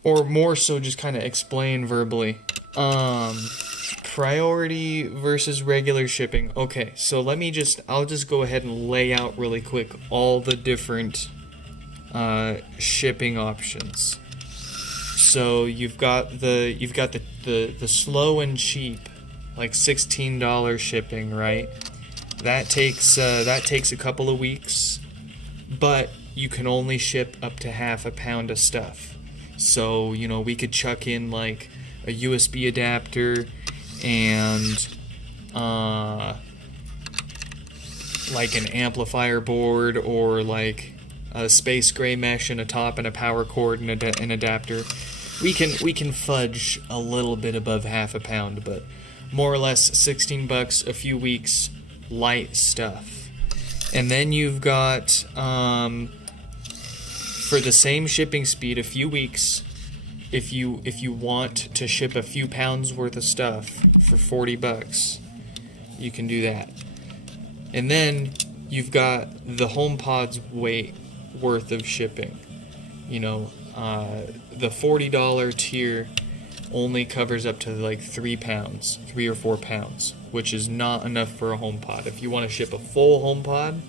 Or more so just kind of explain verbally. Priority versus regular shipping. Okay, so I'll just go ahead and lay out really quick all the different shipping options. So you've got the slow and cheap, like $16 shipping, right? That takes a couple of weeks, but you can only ship up to half a pound of stuff. So, you know, we could chuck in like a USB adapter and like an amplifier board, or like a space gray mesh and a top and a power cord and an adapter. We can fudge a little bit above half a pound, but more or less $16 a few weeks, light stuff. And then you've got for the same shipping speed, a few weeks, if you want to ship a few pounds worth of stuff for $40, you can do that. And then you've got the HomePod's weight worth of shipping. You know, the $40 tier only covers up to like 3 or 4 pounds, which is not enough for a HomePod. If you want to ship a full HomePod,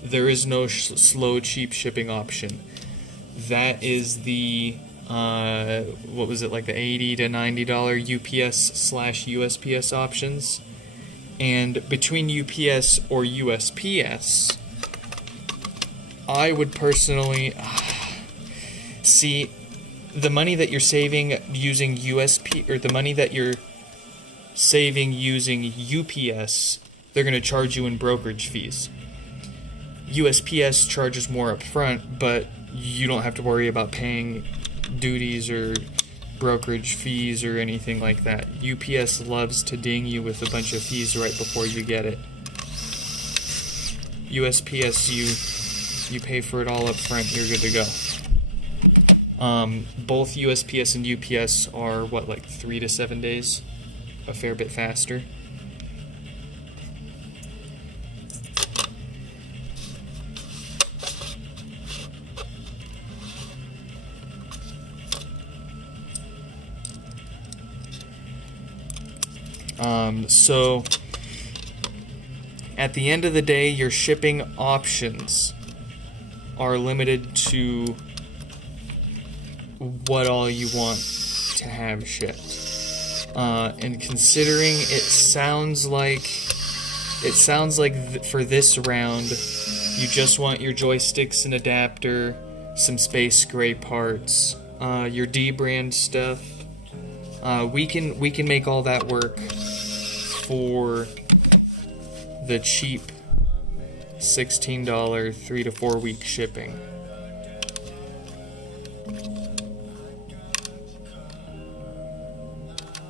there is no slow, cheap shipping option. That is the, what was it, like the $80 to $90 UPS/USPS options. And between UPS or USPS, I would personally see the money that you're saving using USP, or the money that you're saving using UPS, they're going to charge you in brokerage fees. USPS charges more up front, but you don't have to worry about paying duties or brokerage fees or anything like that. UPS loves to ding you with a bunch of fees right before you get it. USPS, you pay for it all up front, you're good to go. Both USPS and UPS are, what, like 3 to 7 days? A fair bit faster. So at the end of the day, your shipping options are limited to what all you want to have shipped. And considering it sounds like for this round you just want your joysticks and adapter, some Space Gray parts, your D brand stuff, we can make all that work for the cheap $16 3 to 4 week shipping.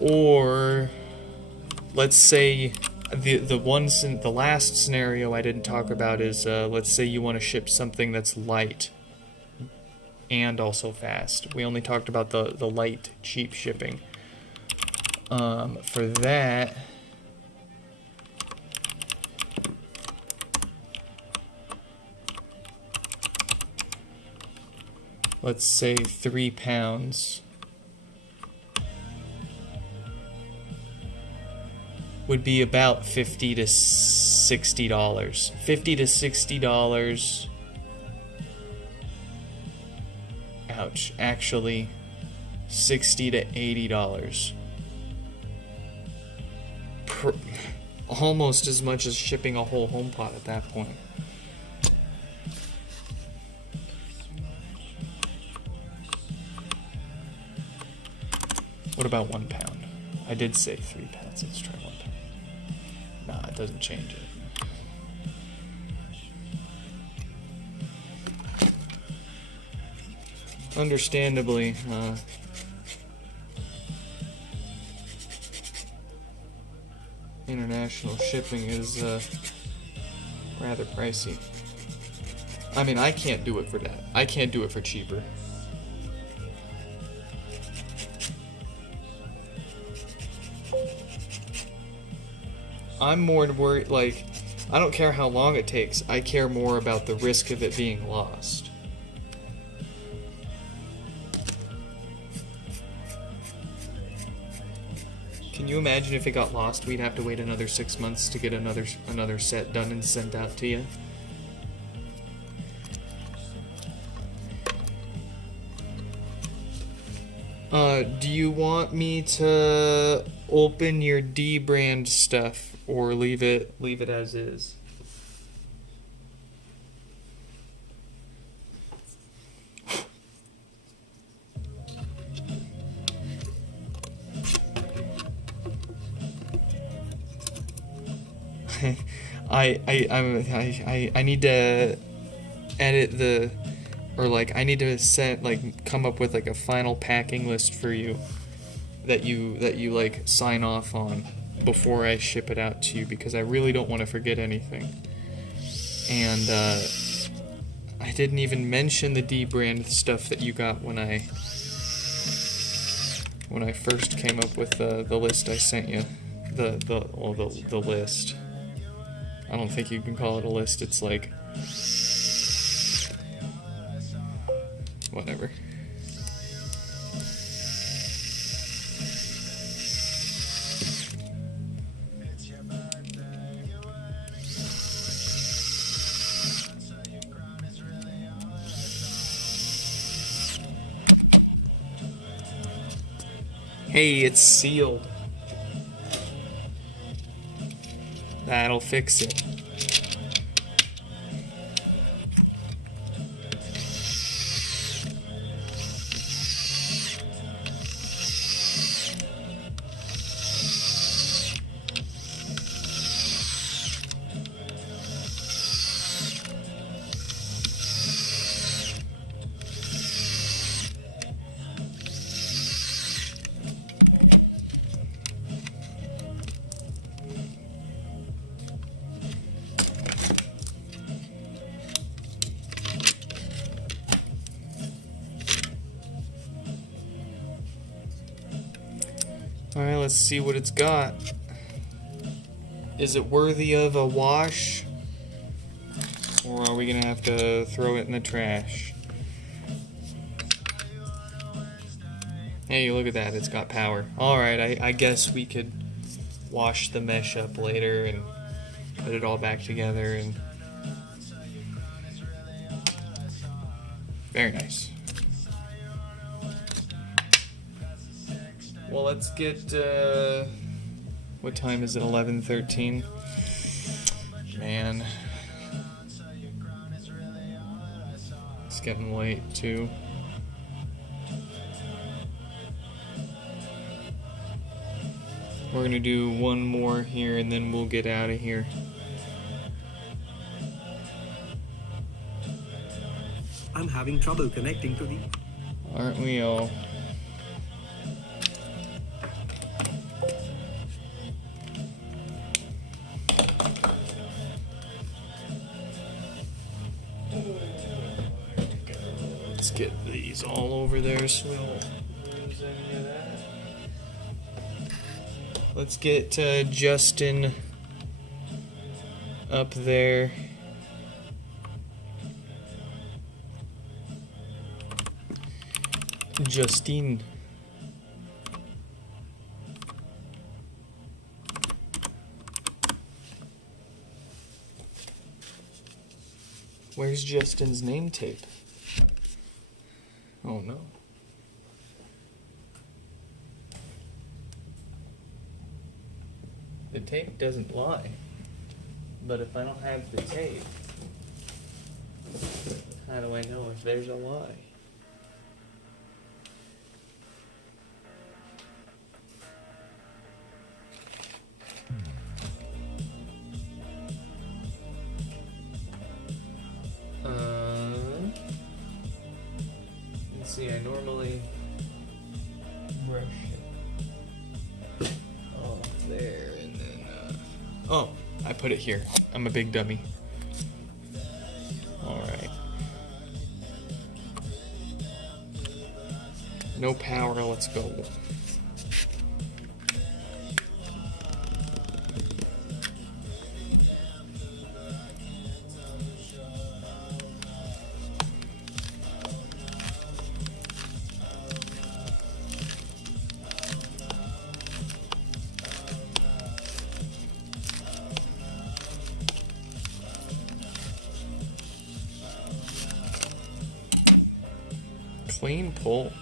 Or let's say the last scenario I didn't talk about is let's say you want to ship something that's light and also fast. We only talked about the light cheap shipping. For that, let's say 3 pounds would be about $50 to $60. $50 to $60. Ouch. Actually, $60 to $80. Almost as much as shipping a whole HomePod at that point. What about 1 pound? I did say 3 pounds. Let's try 1 pound. Nah, it doesn't change it. Understandably, international shipping is rather pricey. I mean, I can't do it for that. I can't do it for cheaper. I'm more worried, like, I don't care how long it takes. I care more about the risk of it being lost. Can you imagine if it got lost, we'd have to wait another 6 months to get another set done and sent out to you? Do you want me to open your D brand stuff or leave it as is? I need to edit I need to come up with like a final packing list for you that you like sign off on before I ship it out to you, because I really don't want to forget anything. And I didn't even mention the D brand stuff that you got when I first came up with the list I sent you. The list. I don't think you can call it a list. It's like whatever. Hey, it's sealed. That'll fix it. Alright, let's see what it's got. Is it worthy of a wash? Or are we gonna have to throw it in the trash? Hey, look at that, it's got power. Alright, I guess we could wash the mesh up later and put it all back together and... Very nice. Well, let's get, what time is it? 11:13? Man. getting late too. We're gonna do one more here and then we'll get out of here. I'm having trouble connecting to the... Aren't we all? Let's get these all over there so we don't lose any of that. Let's get Justin up there. Justine. Where's Justin's name tape? Oh no. The tape doesn't lie. But if I don't have the tape, how do I know if there's a lie? Let's see, I normally brush it off there and then, oh, I put it here. I'm a big dummy. Alright. No power, let's go. Clean pull.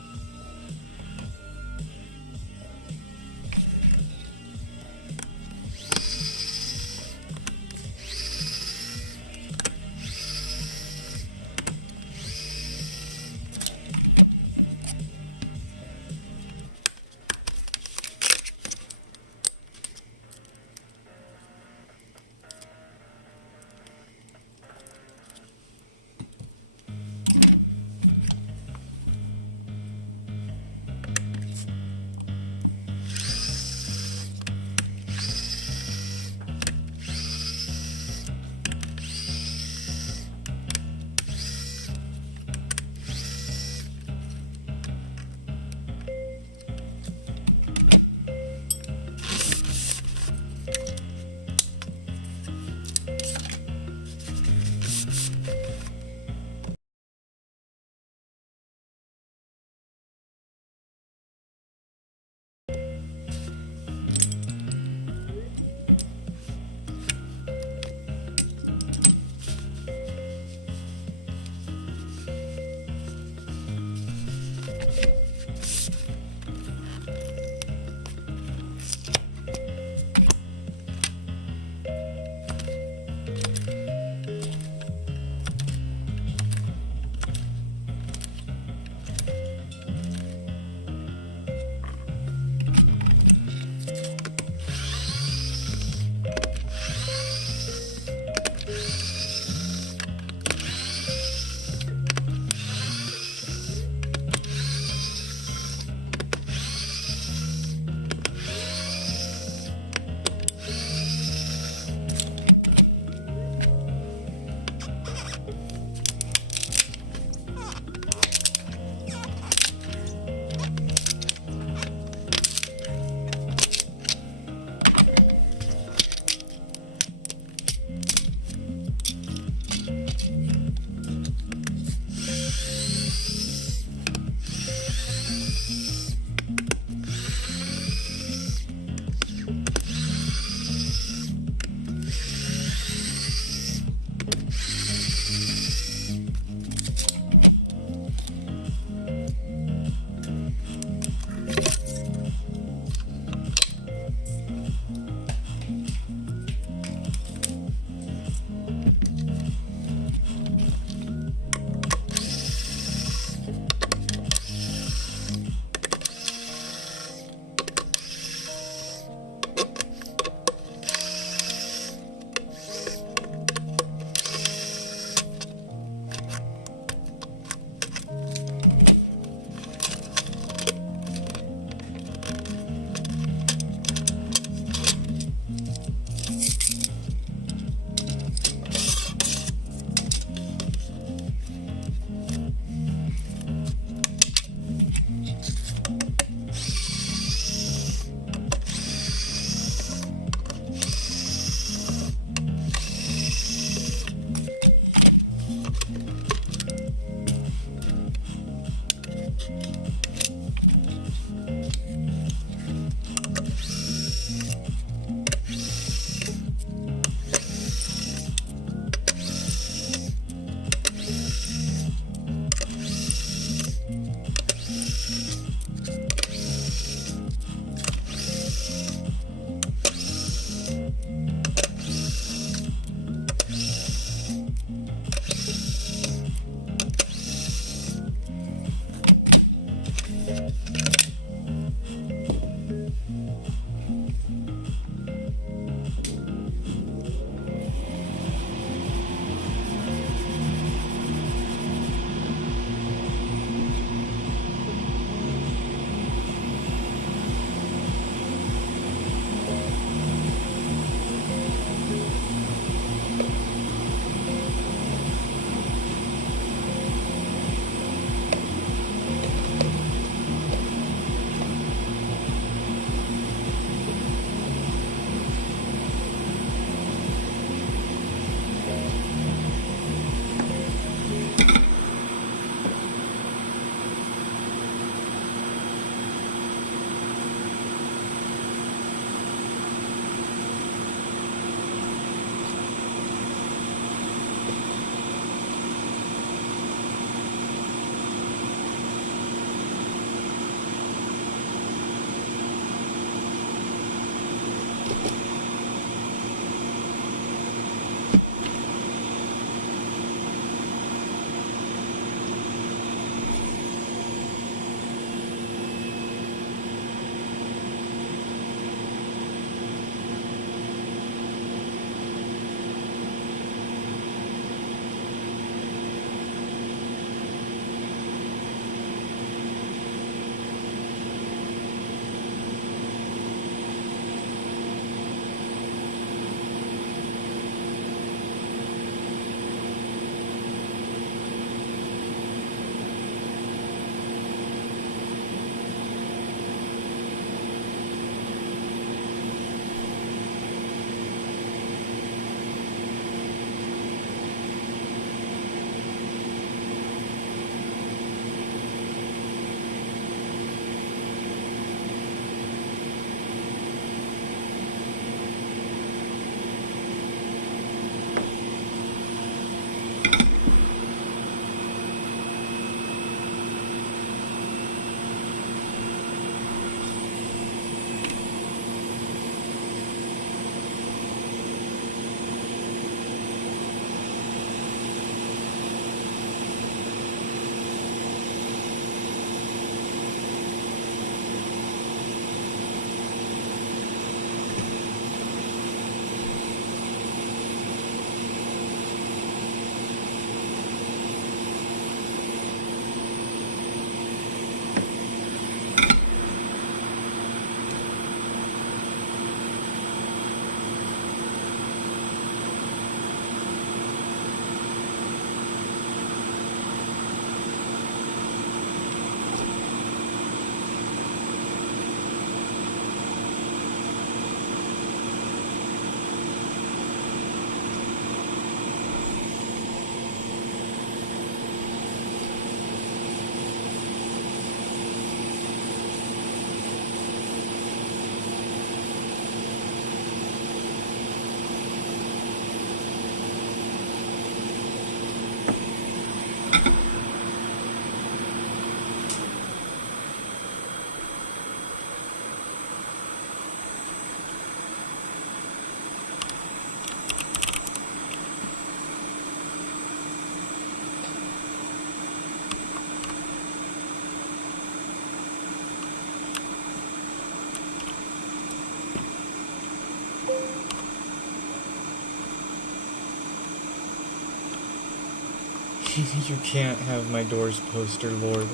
You can't have my doors poster, Lord.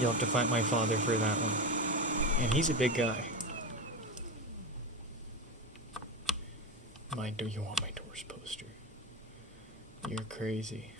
You'll have to fight my father for that one. And he's a big guy. Do you want my doors poster? You're crazy.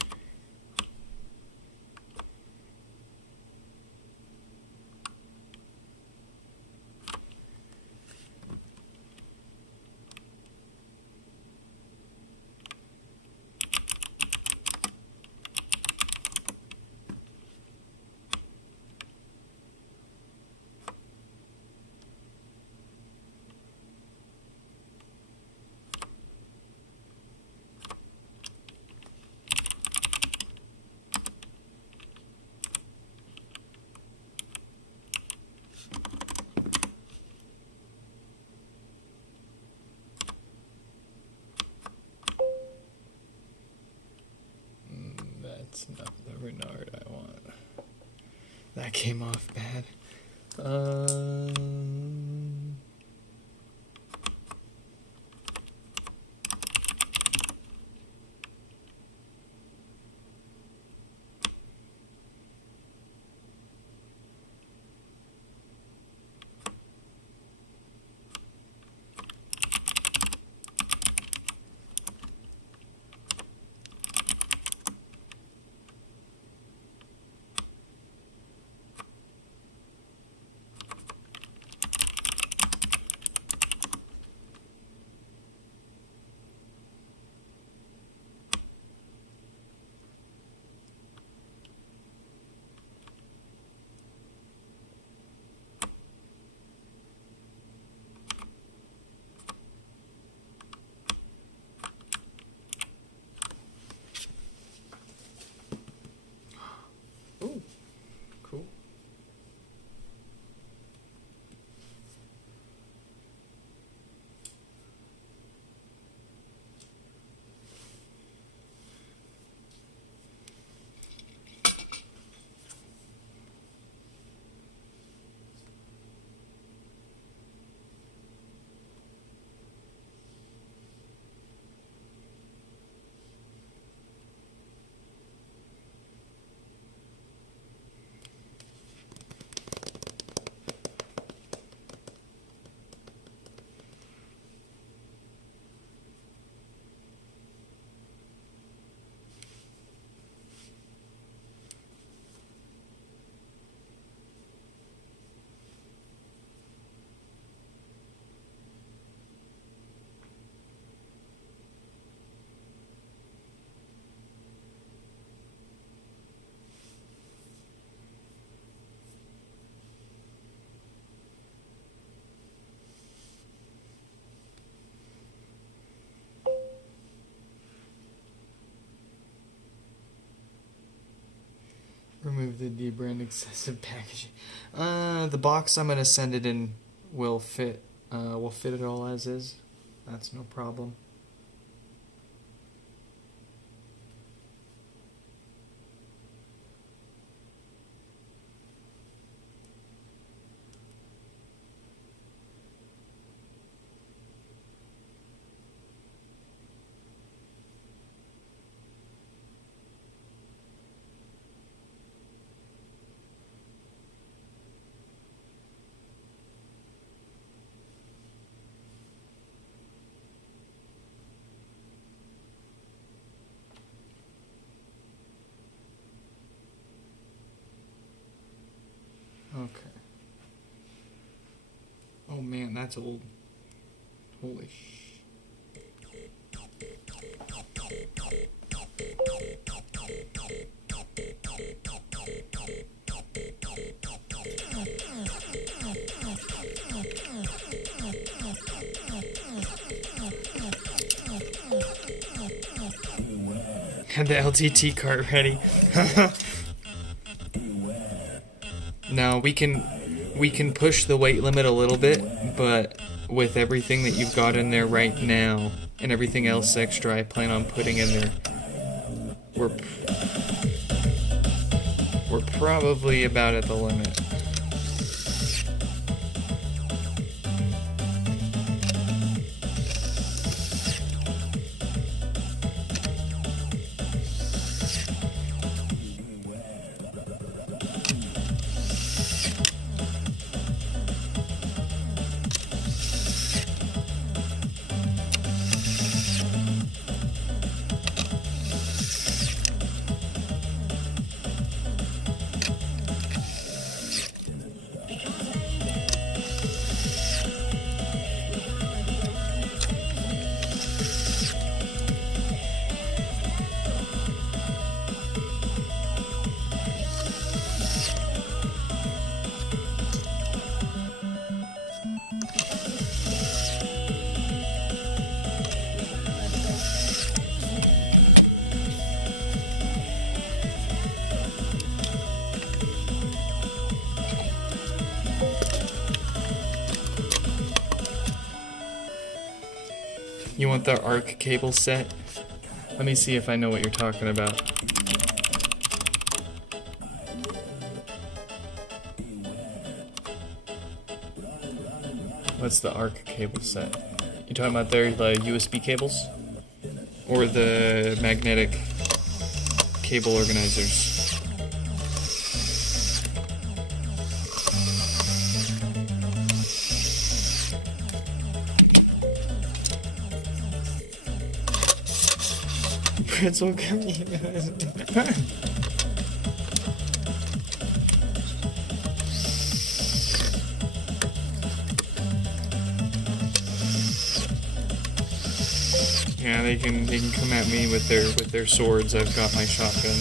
That's not the Renard I want. That came off bad. Ooh, cool. Remove the dbrand excessive packaging. The box I'm gonna send it in will fit. Will fit it all as is. That's no problem. Okay. Oh man, that's old. Holy sh. Had the LTT cart ready. Now we can push the weight limit a little bit, but with everything that you've got in there right now and everything else extra I plan on putting in there, we're probably about at the limit. You want the ARC cable set? Let me see if I know what you're talking about. What's the ARC cable set? You talking about the USB cables? Or the magnetic cable organizers? Pretzel gummy. Yeah, they can come at me with their swords. I've got my shotgun.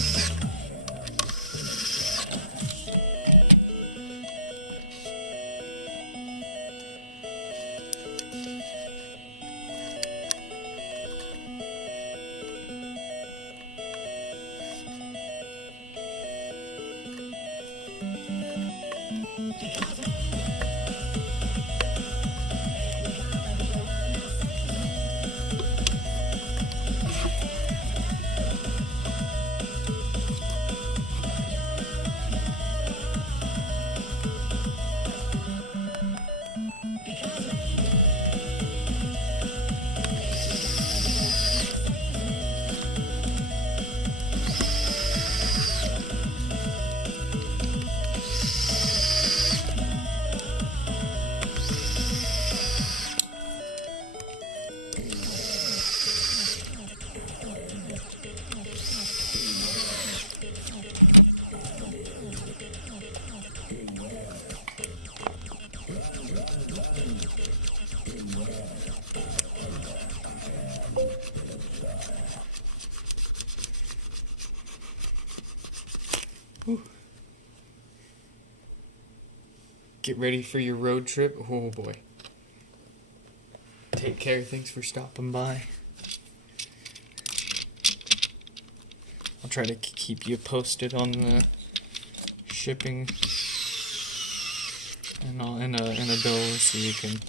Whew. Get ready for your road trip. Oh boy. Take care. Thanks for stopping by. I'll try to keep you posted on the shipping and a bill so you can.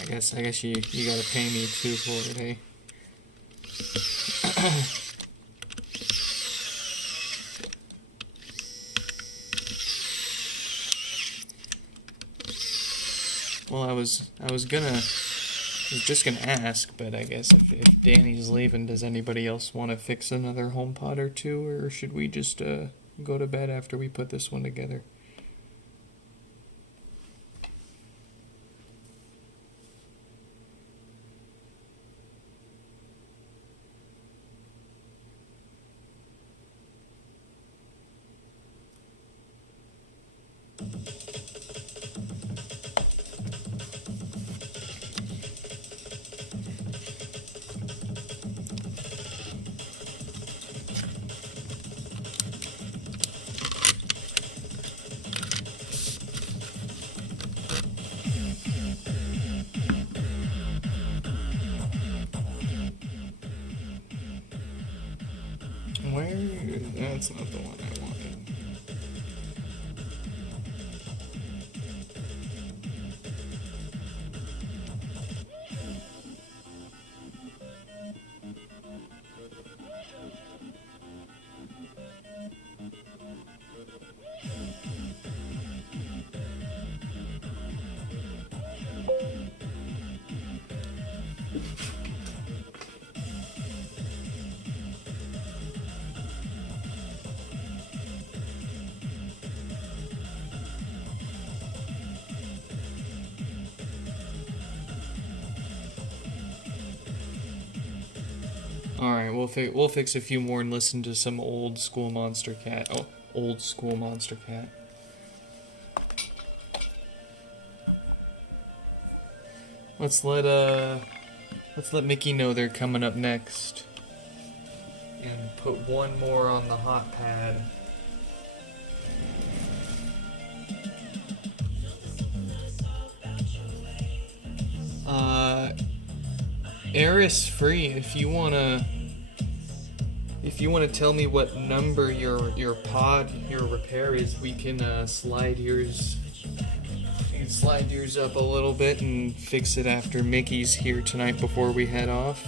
I guess you gotta pay me too for it, eh? Well, I was just gonna ask, but I guess if Danny's leaving, does anybody else want to fix another HomePod or two, or should we just go to bed after we put this one together? Where? That's not the one I wanted. Alright, we'll fix a few more and listen to some old school Monster Cat. Oh, old school Monster Cat. Let's let Mickey know they're coming up next. And put one more on the hot pad. Eris free. If you wanna tell me what number your repair is, we can slide yours. slide yours up a little bit and fix it after Mickey's here tonight before we head off.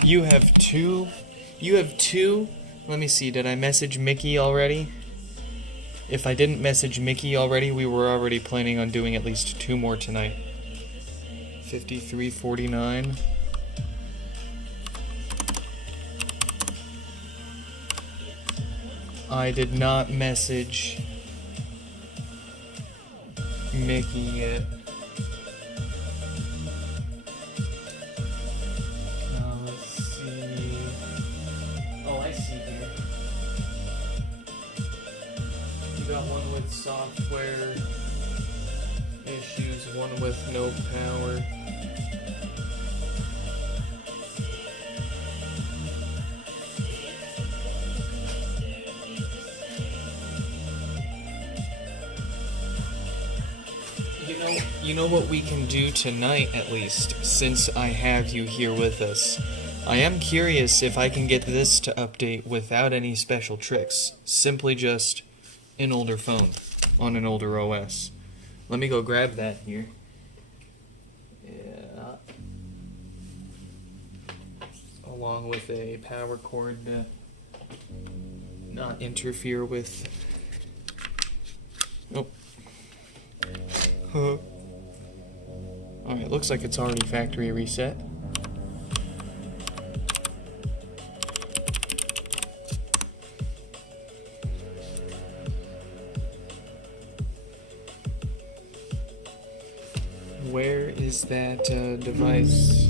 You have two. Let me see, did I message Mickey already? If I didn't message Mickey already, we were already planning on doing at least 2 more tonight. 5349. I did not message Mickey yet. Let's see. Oh, I see here. You got one with software issues, one with no power. You know what we can do tonight, at least, since I have you here with us. I am curious if I can get this to update without any special tricks. Simply just an older phone on an older OS. Let me go grab that here. Yeah. Along with a power cord to not interfere with... Oh. Alright, looks like it's already factory reset. Where is that device?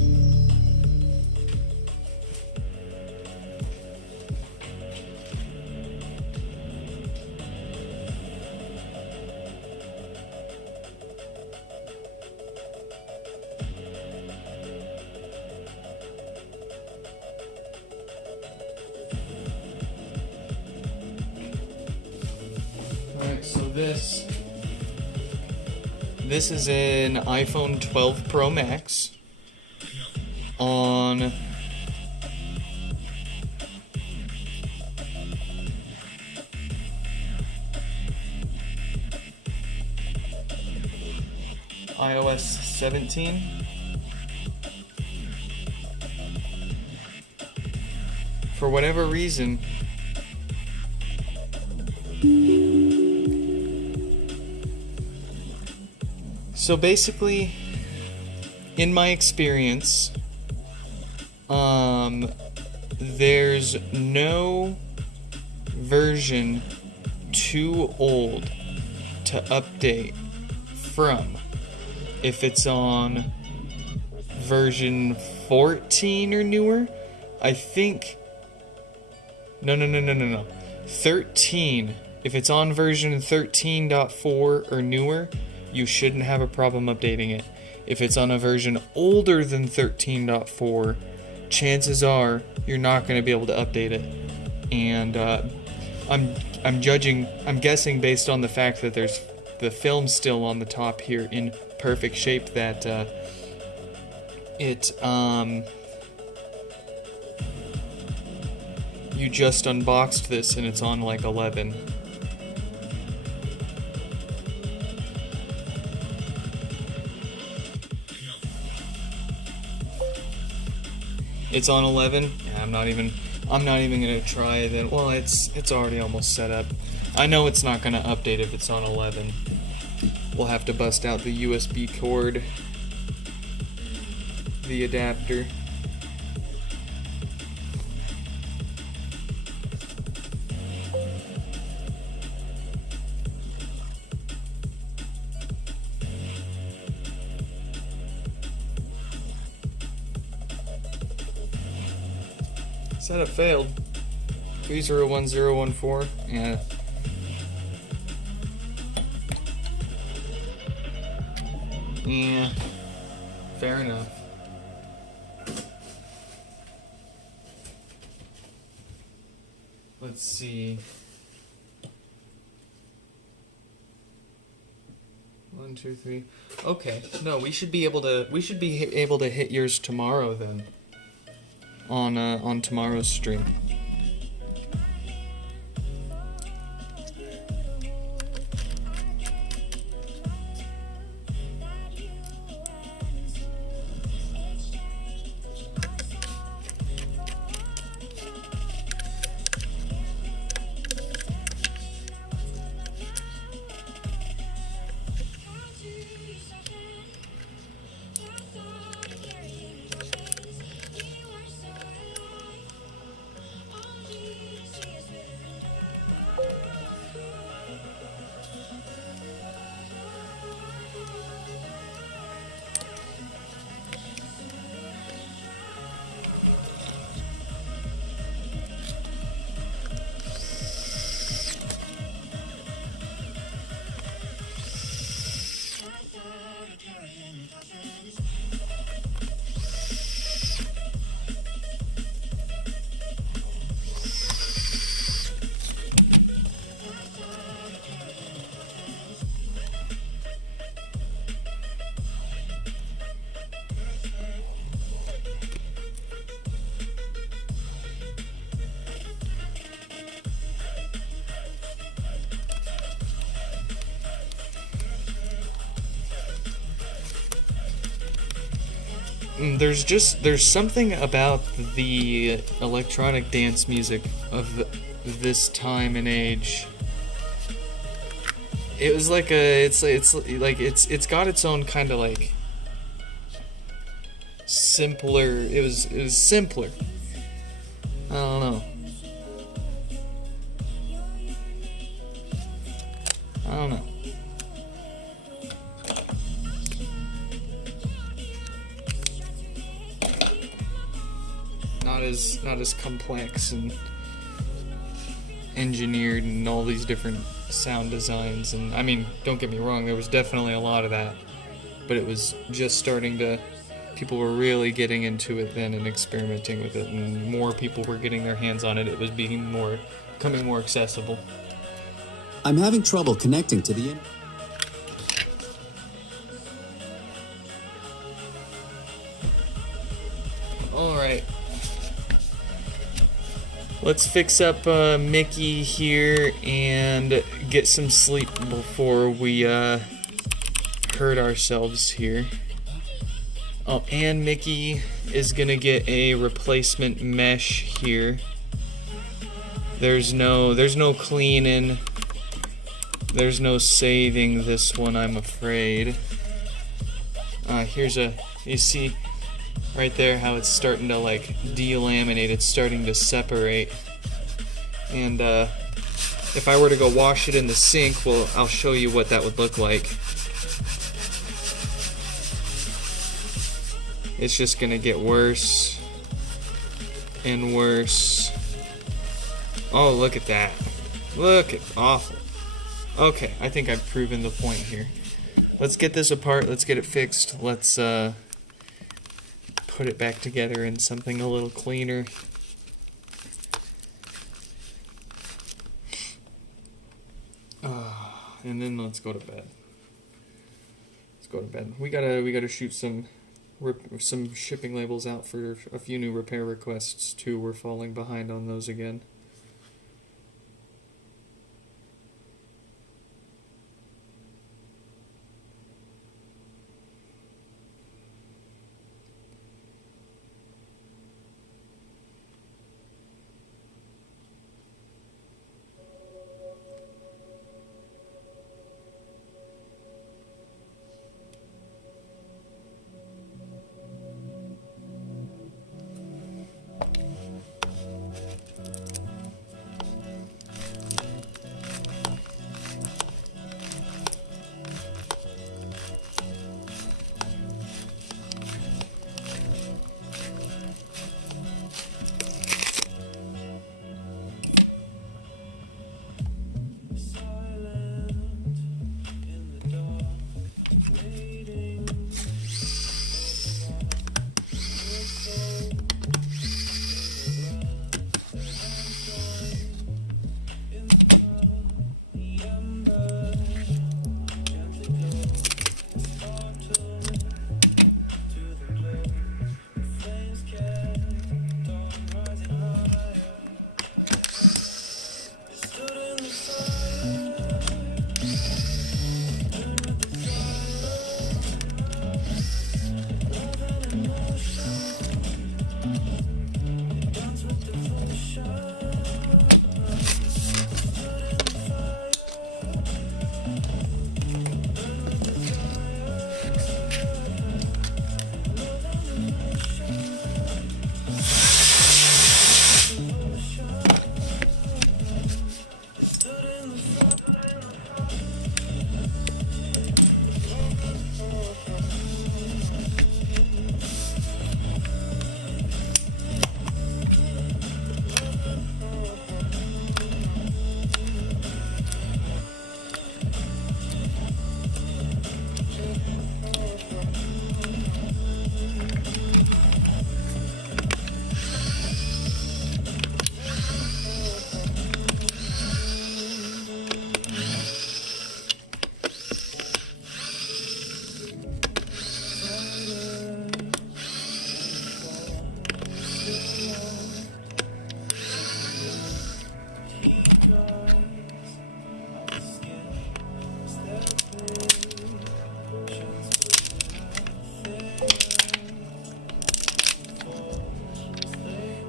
This is an iPhone 12 Pro Max on iOS 17. For whatever reason, so basically, in my experience, there's no version too old to update from if it's on version 14 or newer. I think no. 13. If it's on version 13.4 or newer, you shouldn't have a problem updating it. If it's on a version older than 13.4, chances are you're not going to be able to update it. And I'm guessing based on the fact that there's the film still on the top here in perfect shape that you just unboxed this and it's on like 11. It's on 11. Yeah, I'm not even gonna try that. Well, it's already almost set up. I know it's not gonna update if it's on 11. We'll have to bust out the USB cord, the adapter. Setup failed. 301014. Yeah. Yeah. Fair enough. Let's see. 1, 2, 3. Okay. No, we should be able to hit yours tomorrow then. On tomorrow's stream. There's something about the electronic dance music of this time and age. It was like it's got its own kind of like simpler. It was simpler. I don't know. Not as complex and engineered and all these different sound designs. And I mean, don't get me wrong, there was definitely a lot of that, but it was just starting to, people were really getting into it then and experimenting with it, and more people were getting their hands on it. It was becoming more accessible. I'm having trouble connecting to the Alright. Let's fix up Mickey here and get some sleep before we hurt ourselves here. Oh, and Mickey is gonna get a replacement mesh here. There's no cleaning. There's no saving this one, I'm afraid. You see, Right there, how it's starting to like delaminate, it's starting to separate. And if I were to go wash it in the sink, well, I'll show you what that would look like. It's just gonna get worse and worse. Oh, look at that. Look at awful. Okay, I think I've proven the point here. Let's get this apart, let's get it fixed, let's put it back together in something a little cleaner. And then let's go to bed. Let's go to bed. We gotta shoot some shipping labels out for a few new repair requests too. We're falling behind on those again.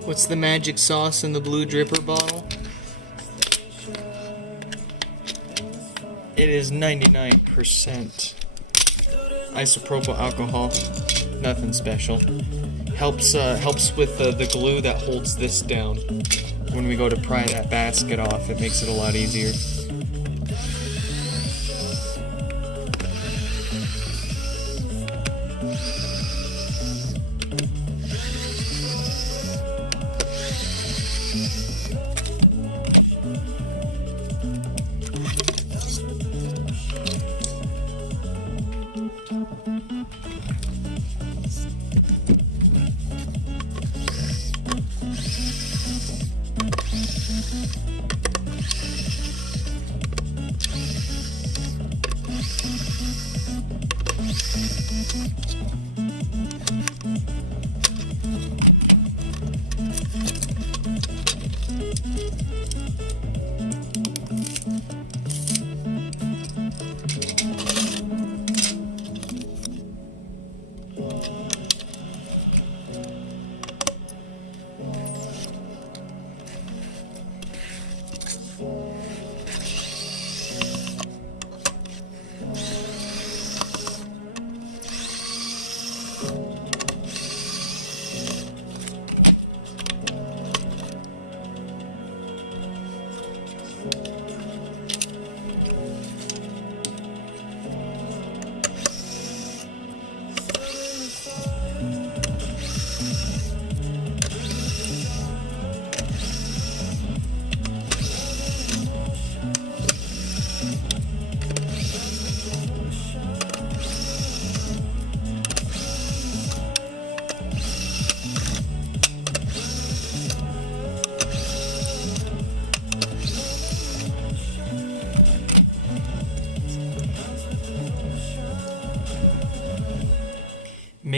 What's the magic sauce in the blue dripper bottle? It is 99% isopropyl alcohol. Nothing special. Helps with the glue that holds this down. When we go to pry that basket off, it makes it a lot easier.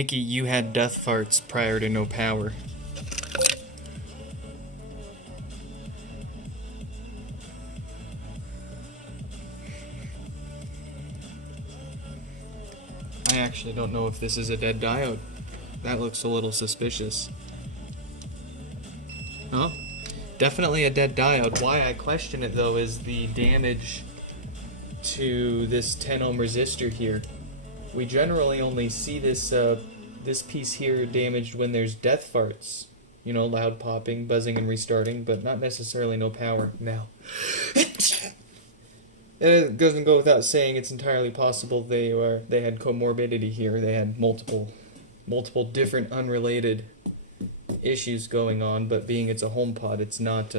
Nikki, you had death farts prior to no power. I actually don't know if this is a dead diode. That looks a little suspicious. Huh? Definitely a dead diode. Why I question it though is the damage to this 10 ohm resistor here. We generally only see this this piece here damaged when there's death farts. You know, loud popping, buzzing, and restarting, but not necessarily no power. Now, it doesn't go without saying it's entirely possible they had comorbidity here. They had multiple different unrelated issues going on. But being it's a HomePod, it's not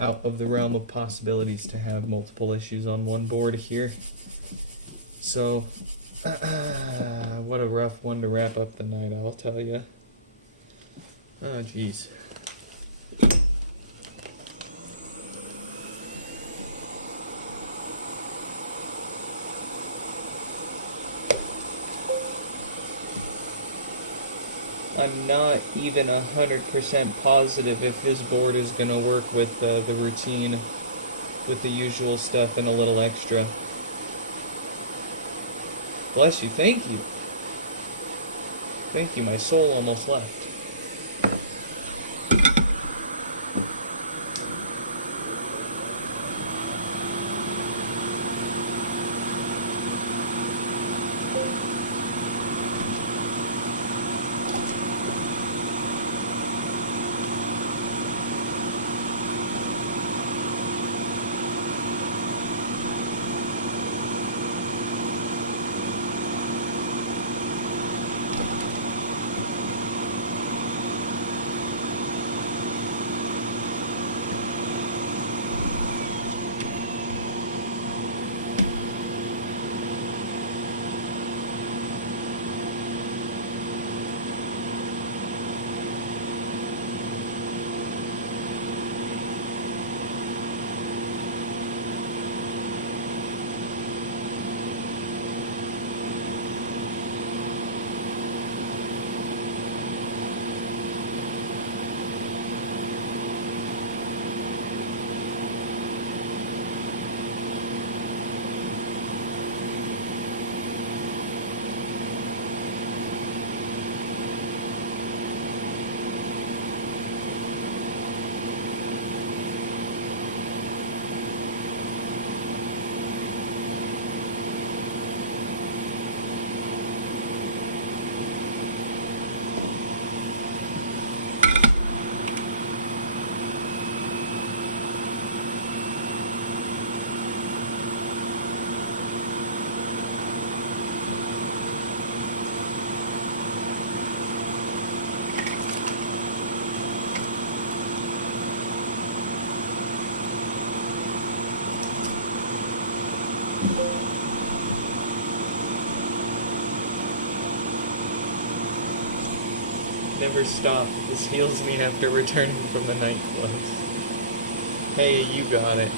out of the realm of possibilities to have multiple issues on one board here. So, what a rough one to wrap up the night, I'll tell you. Oh, jeez. I'm not even 100% positive if this board is going to work with the routine, with the usual stuff and a little extra. Bless you, thank you. Thank you, my soul almost left. Never stop. This heals me after returning from the nightclubs. Hey, you got it.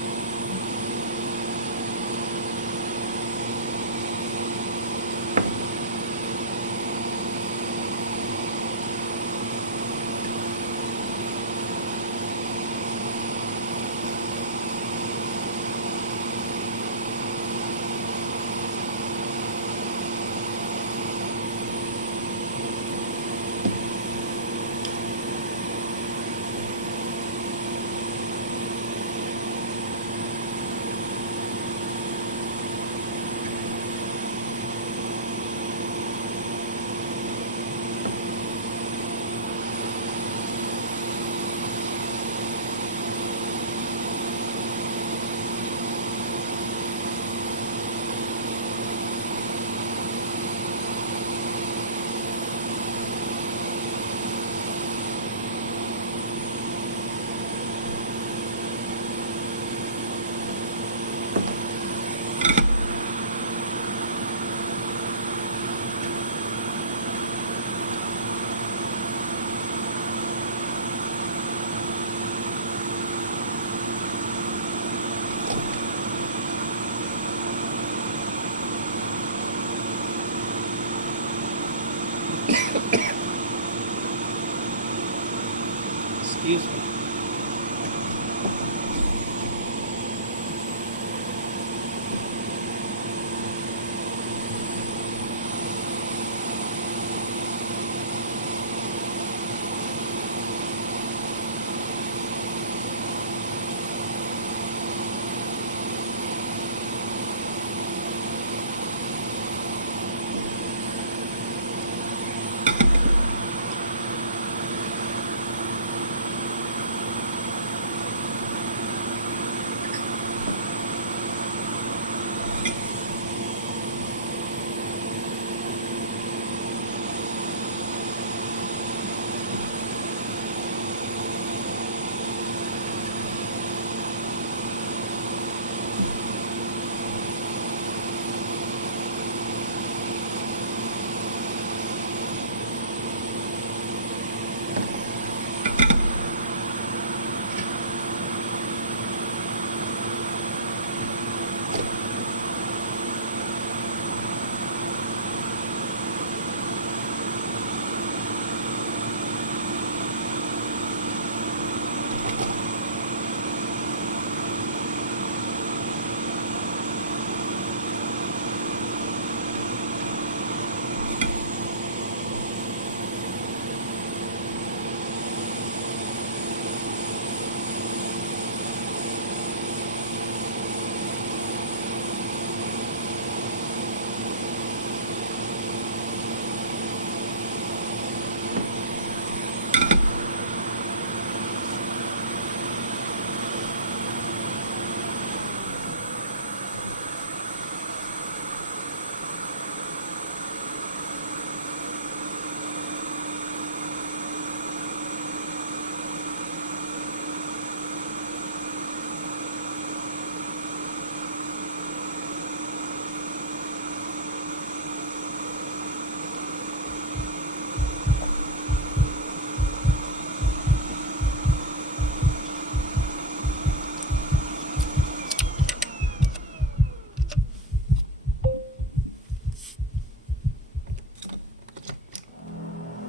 Excuse me.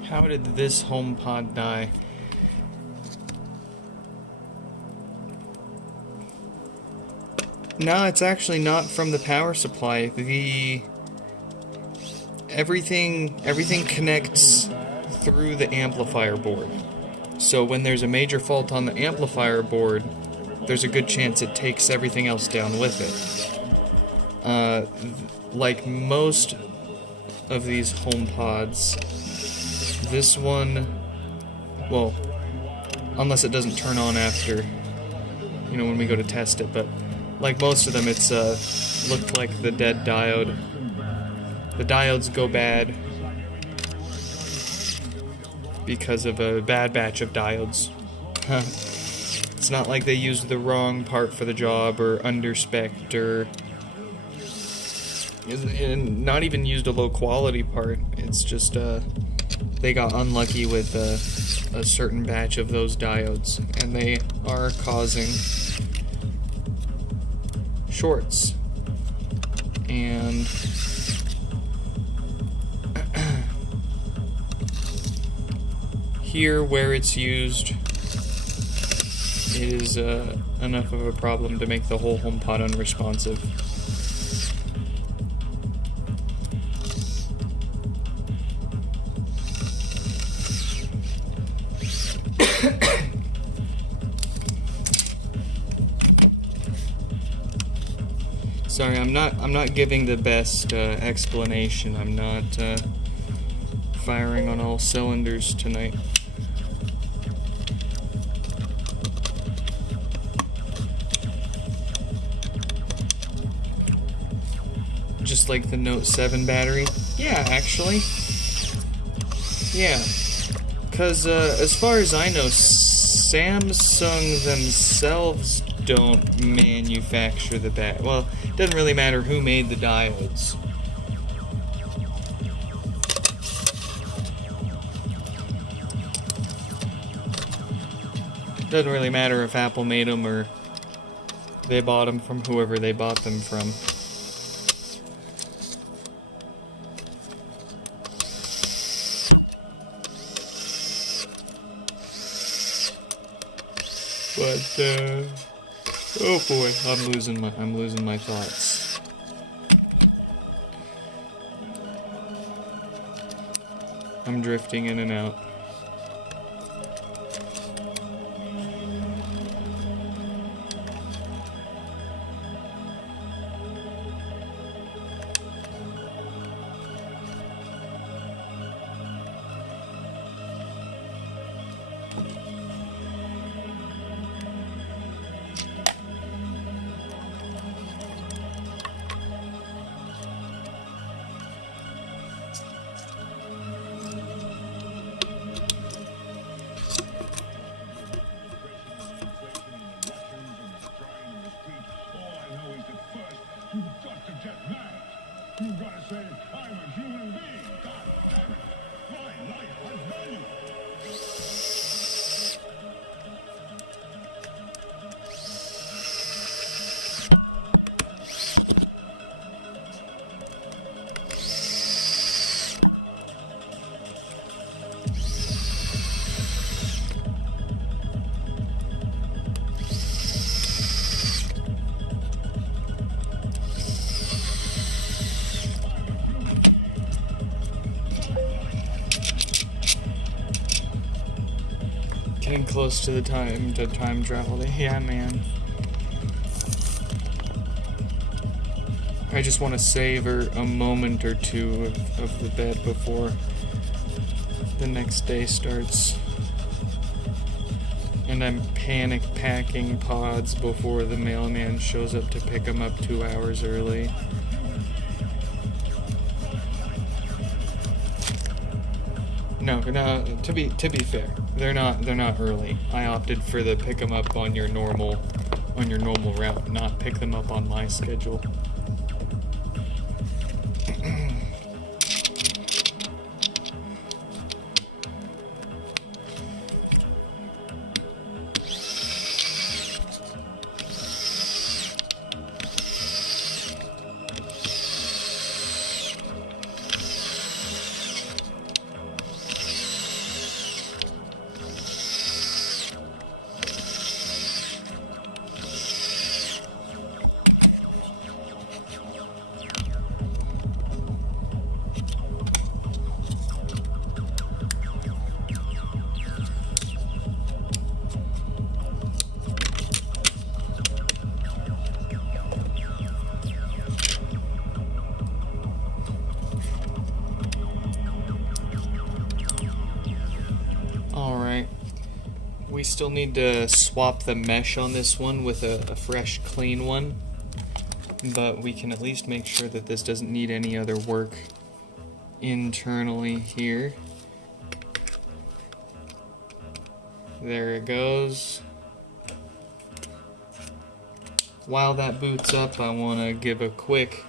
How did this HomePod die? No, it's actually not from the power supply. Everything connects through the amplifier board. So when there's a major fault on the amplifier board, there's a good chance it takes everything else down with it. Like most of these HomePods, this one, well, unless it doesn't turn on after, when we go to test it, but like most of them, it's looked like the dead diode. The diodes go bad because of a bad batch of diodes. It's not like they used the wrong part for the job or underspec'd or not even used a low quality part. It's just they got unlucky with a certain batch of those diodes, and they are causing shorts. And here, where it's used, it is enough of a problem to make the whole HomePod unresponsive. Sorry, I'm not giving the best explanation. I'm not firing on all cylinders tonight. Just like the Note 7 battery? Yeah, actually. Yeah. Because as far as I know, Samsung themselves don't manufacture the bat. Well, it doesn't really matter who made the diodes. Doesn't really matter if Apple made them or they bought them from whoever they bought them from. But oh boy, I'm losing my thoughts. I'm drifting in and out. Getting close to the time travel. Yeah, man. I just want to savor a moment or two of the bed before the next day starts. And I'm panic packing pods before the mailman shows up to pick them up 2 hours early. No, to be fair, they're not early. I opted for the pick them up on your normal route, not pick them up on my schedule. Alright, we still need to swap the mesh on this one with a fresh, clean one, but we can at least make sure that this doesn't need any other work internally here. There it goes. While that boots up, I want to give a quick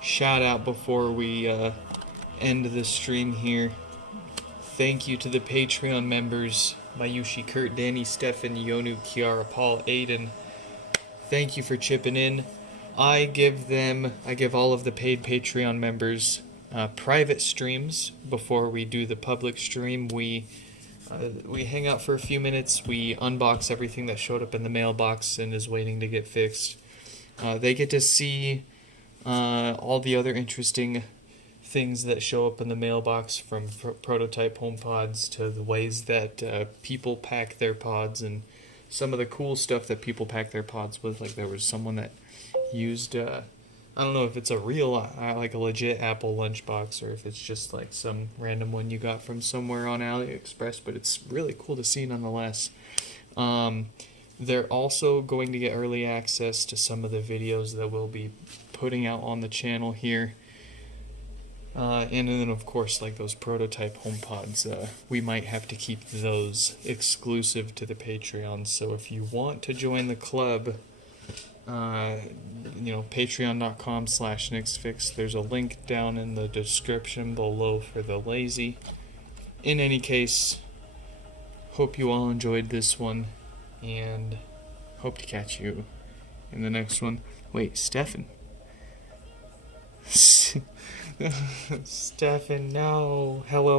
shout out before we end the stream here. Thank you to the Patreon members, Mayushi, Kurt, Danny, Stefan, Yonu, Kiara, Paul, Aiden. Thank you for chipping in. I give all of the paid Patreon members private streams before we do the public stream. We hang out for a few minutes. We unbox everything that showed up in the mailbox and is waiting to get fixed. They get to see all the other interesting things that show up in the mailbox, from prototype HomePods to the ways that people pack their pods and some of the cool stuff that people pack their pods with. Like there was someone that used, I don't know if it's a real, like a legit Apple lunchbox or if it's just like some random one you got from somewhere on AliExpress, but it's really cool to see nonetheless. They're also going to get early access to some of the videos that we'll be putting out on the channel here. And then, of course, like those prototype HomePods, we might have to keep those exclusive to the Patreon. So if you want to join the club, patreon.com/NixFix. There's a link down in the description below for the lazy. In any case, hope you all enjoyed this one, and hope to catch you in the next one. Wait, Stefan. Stefan, no. Hello.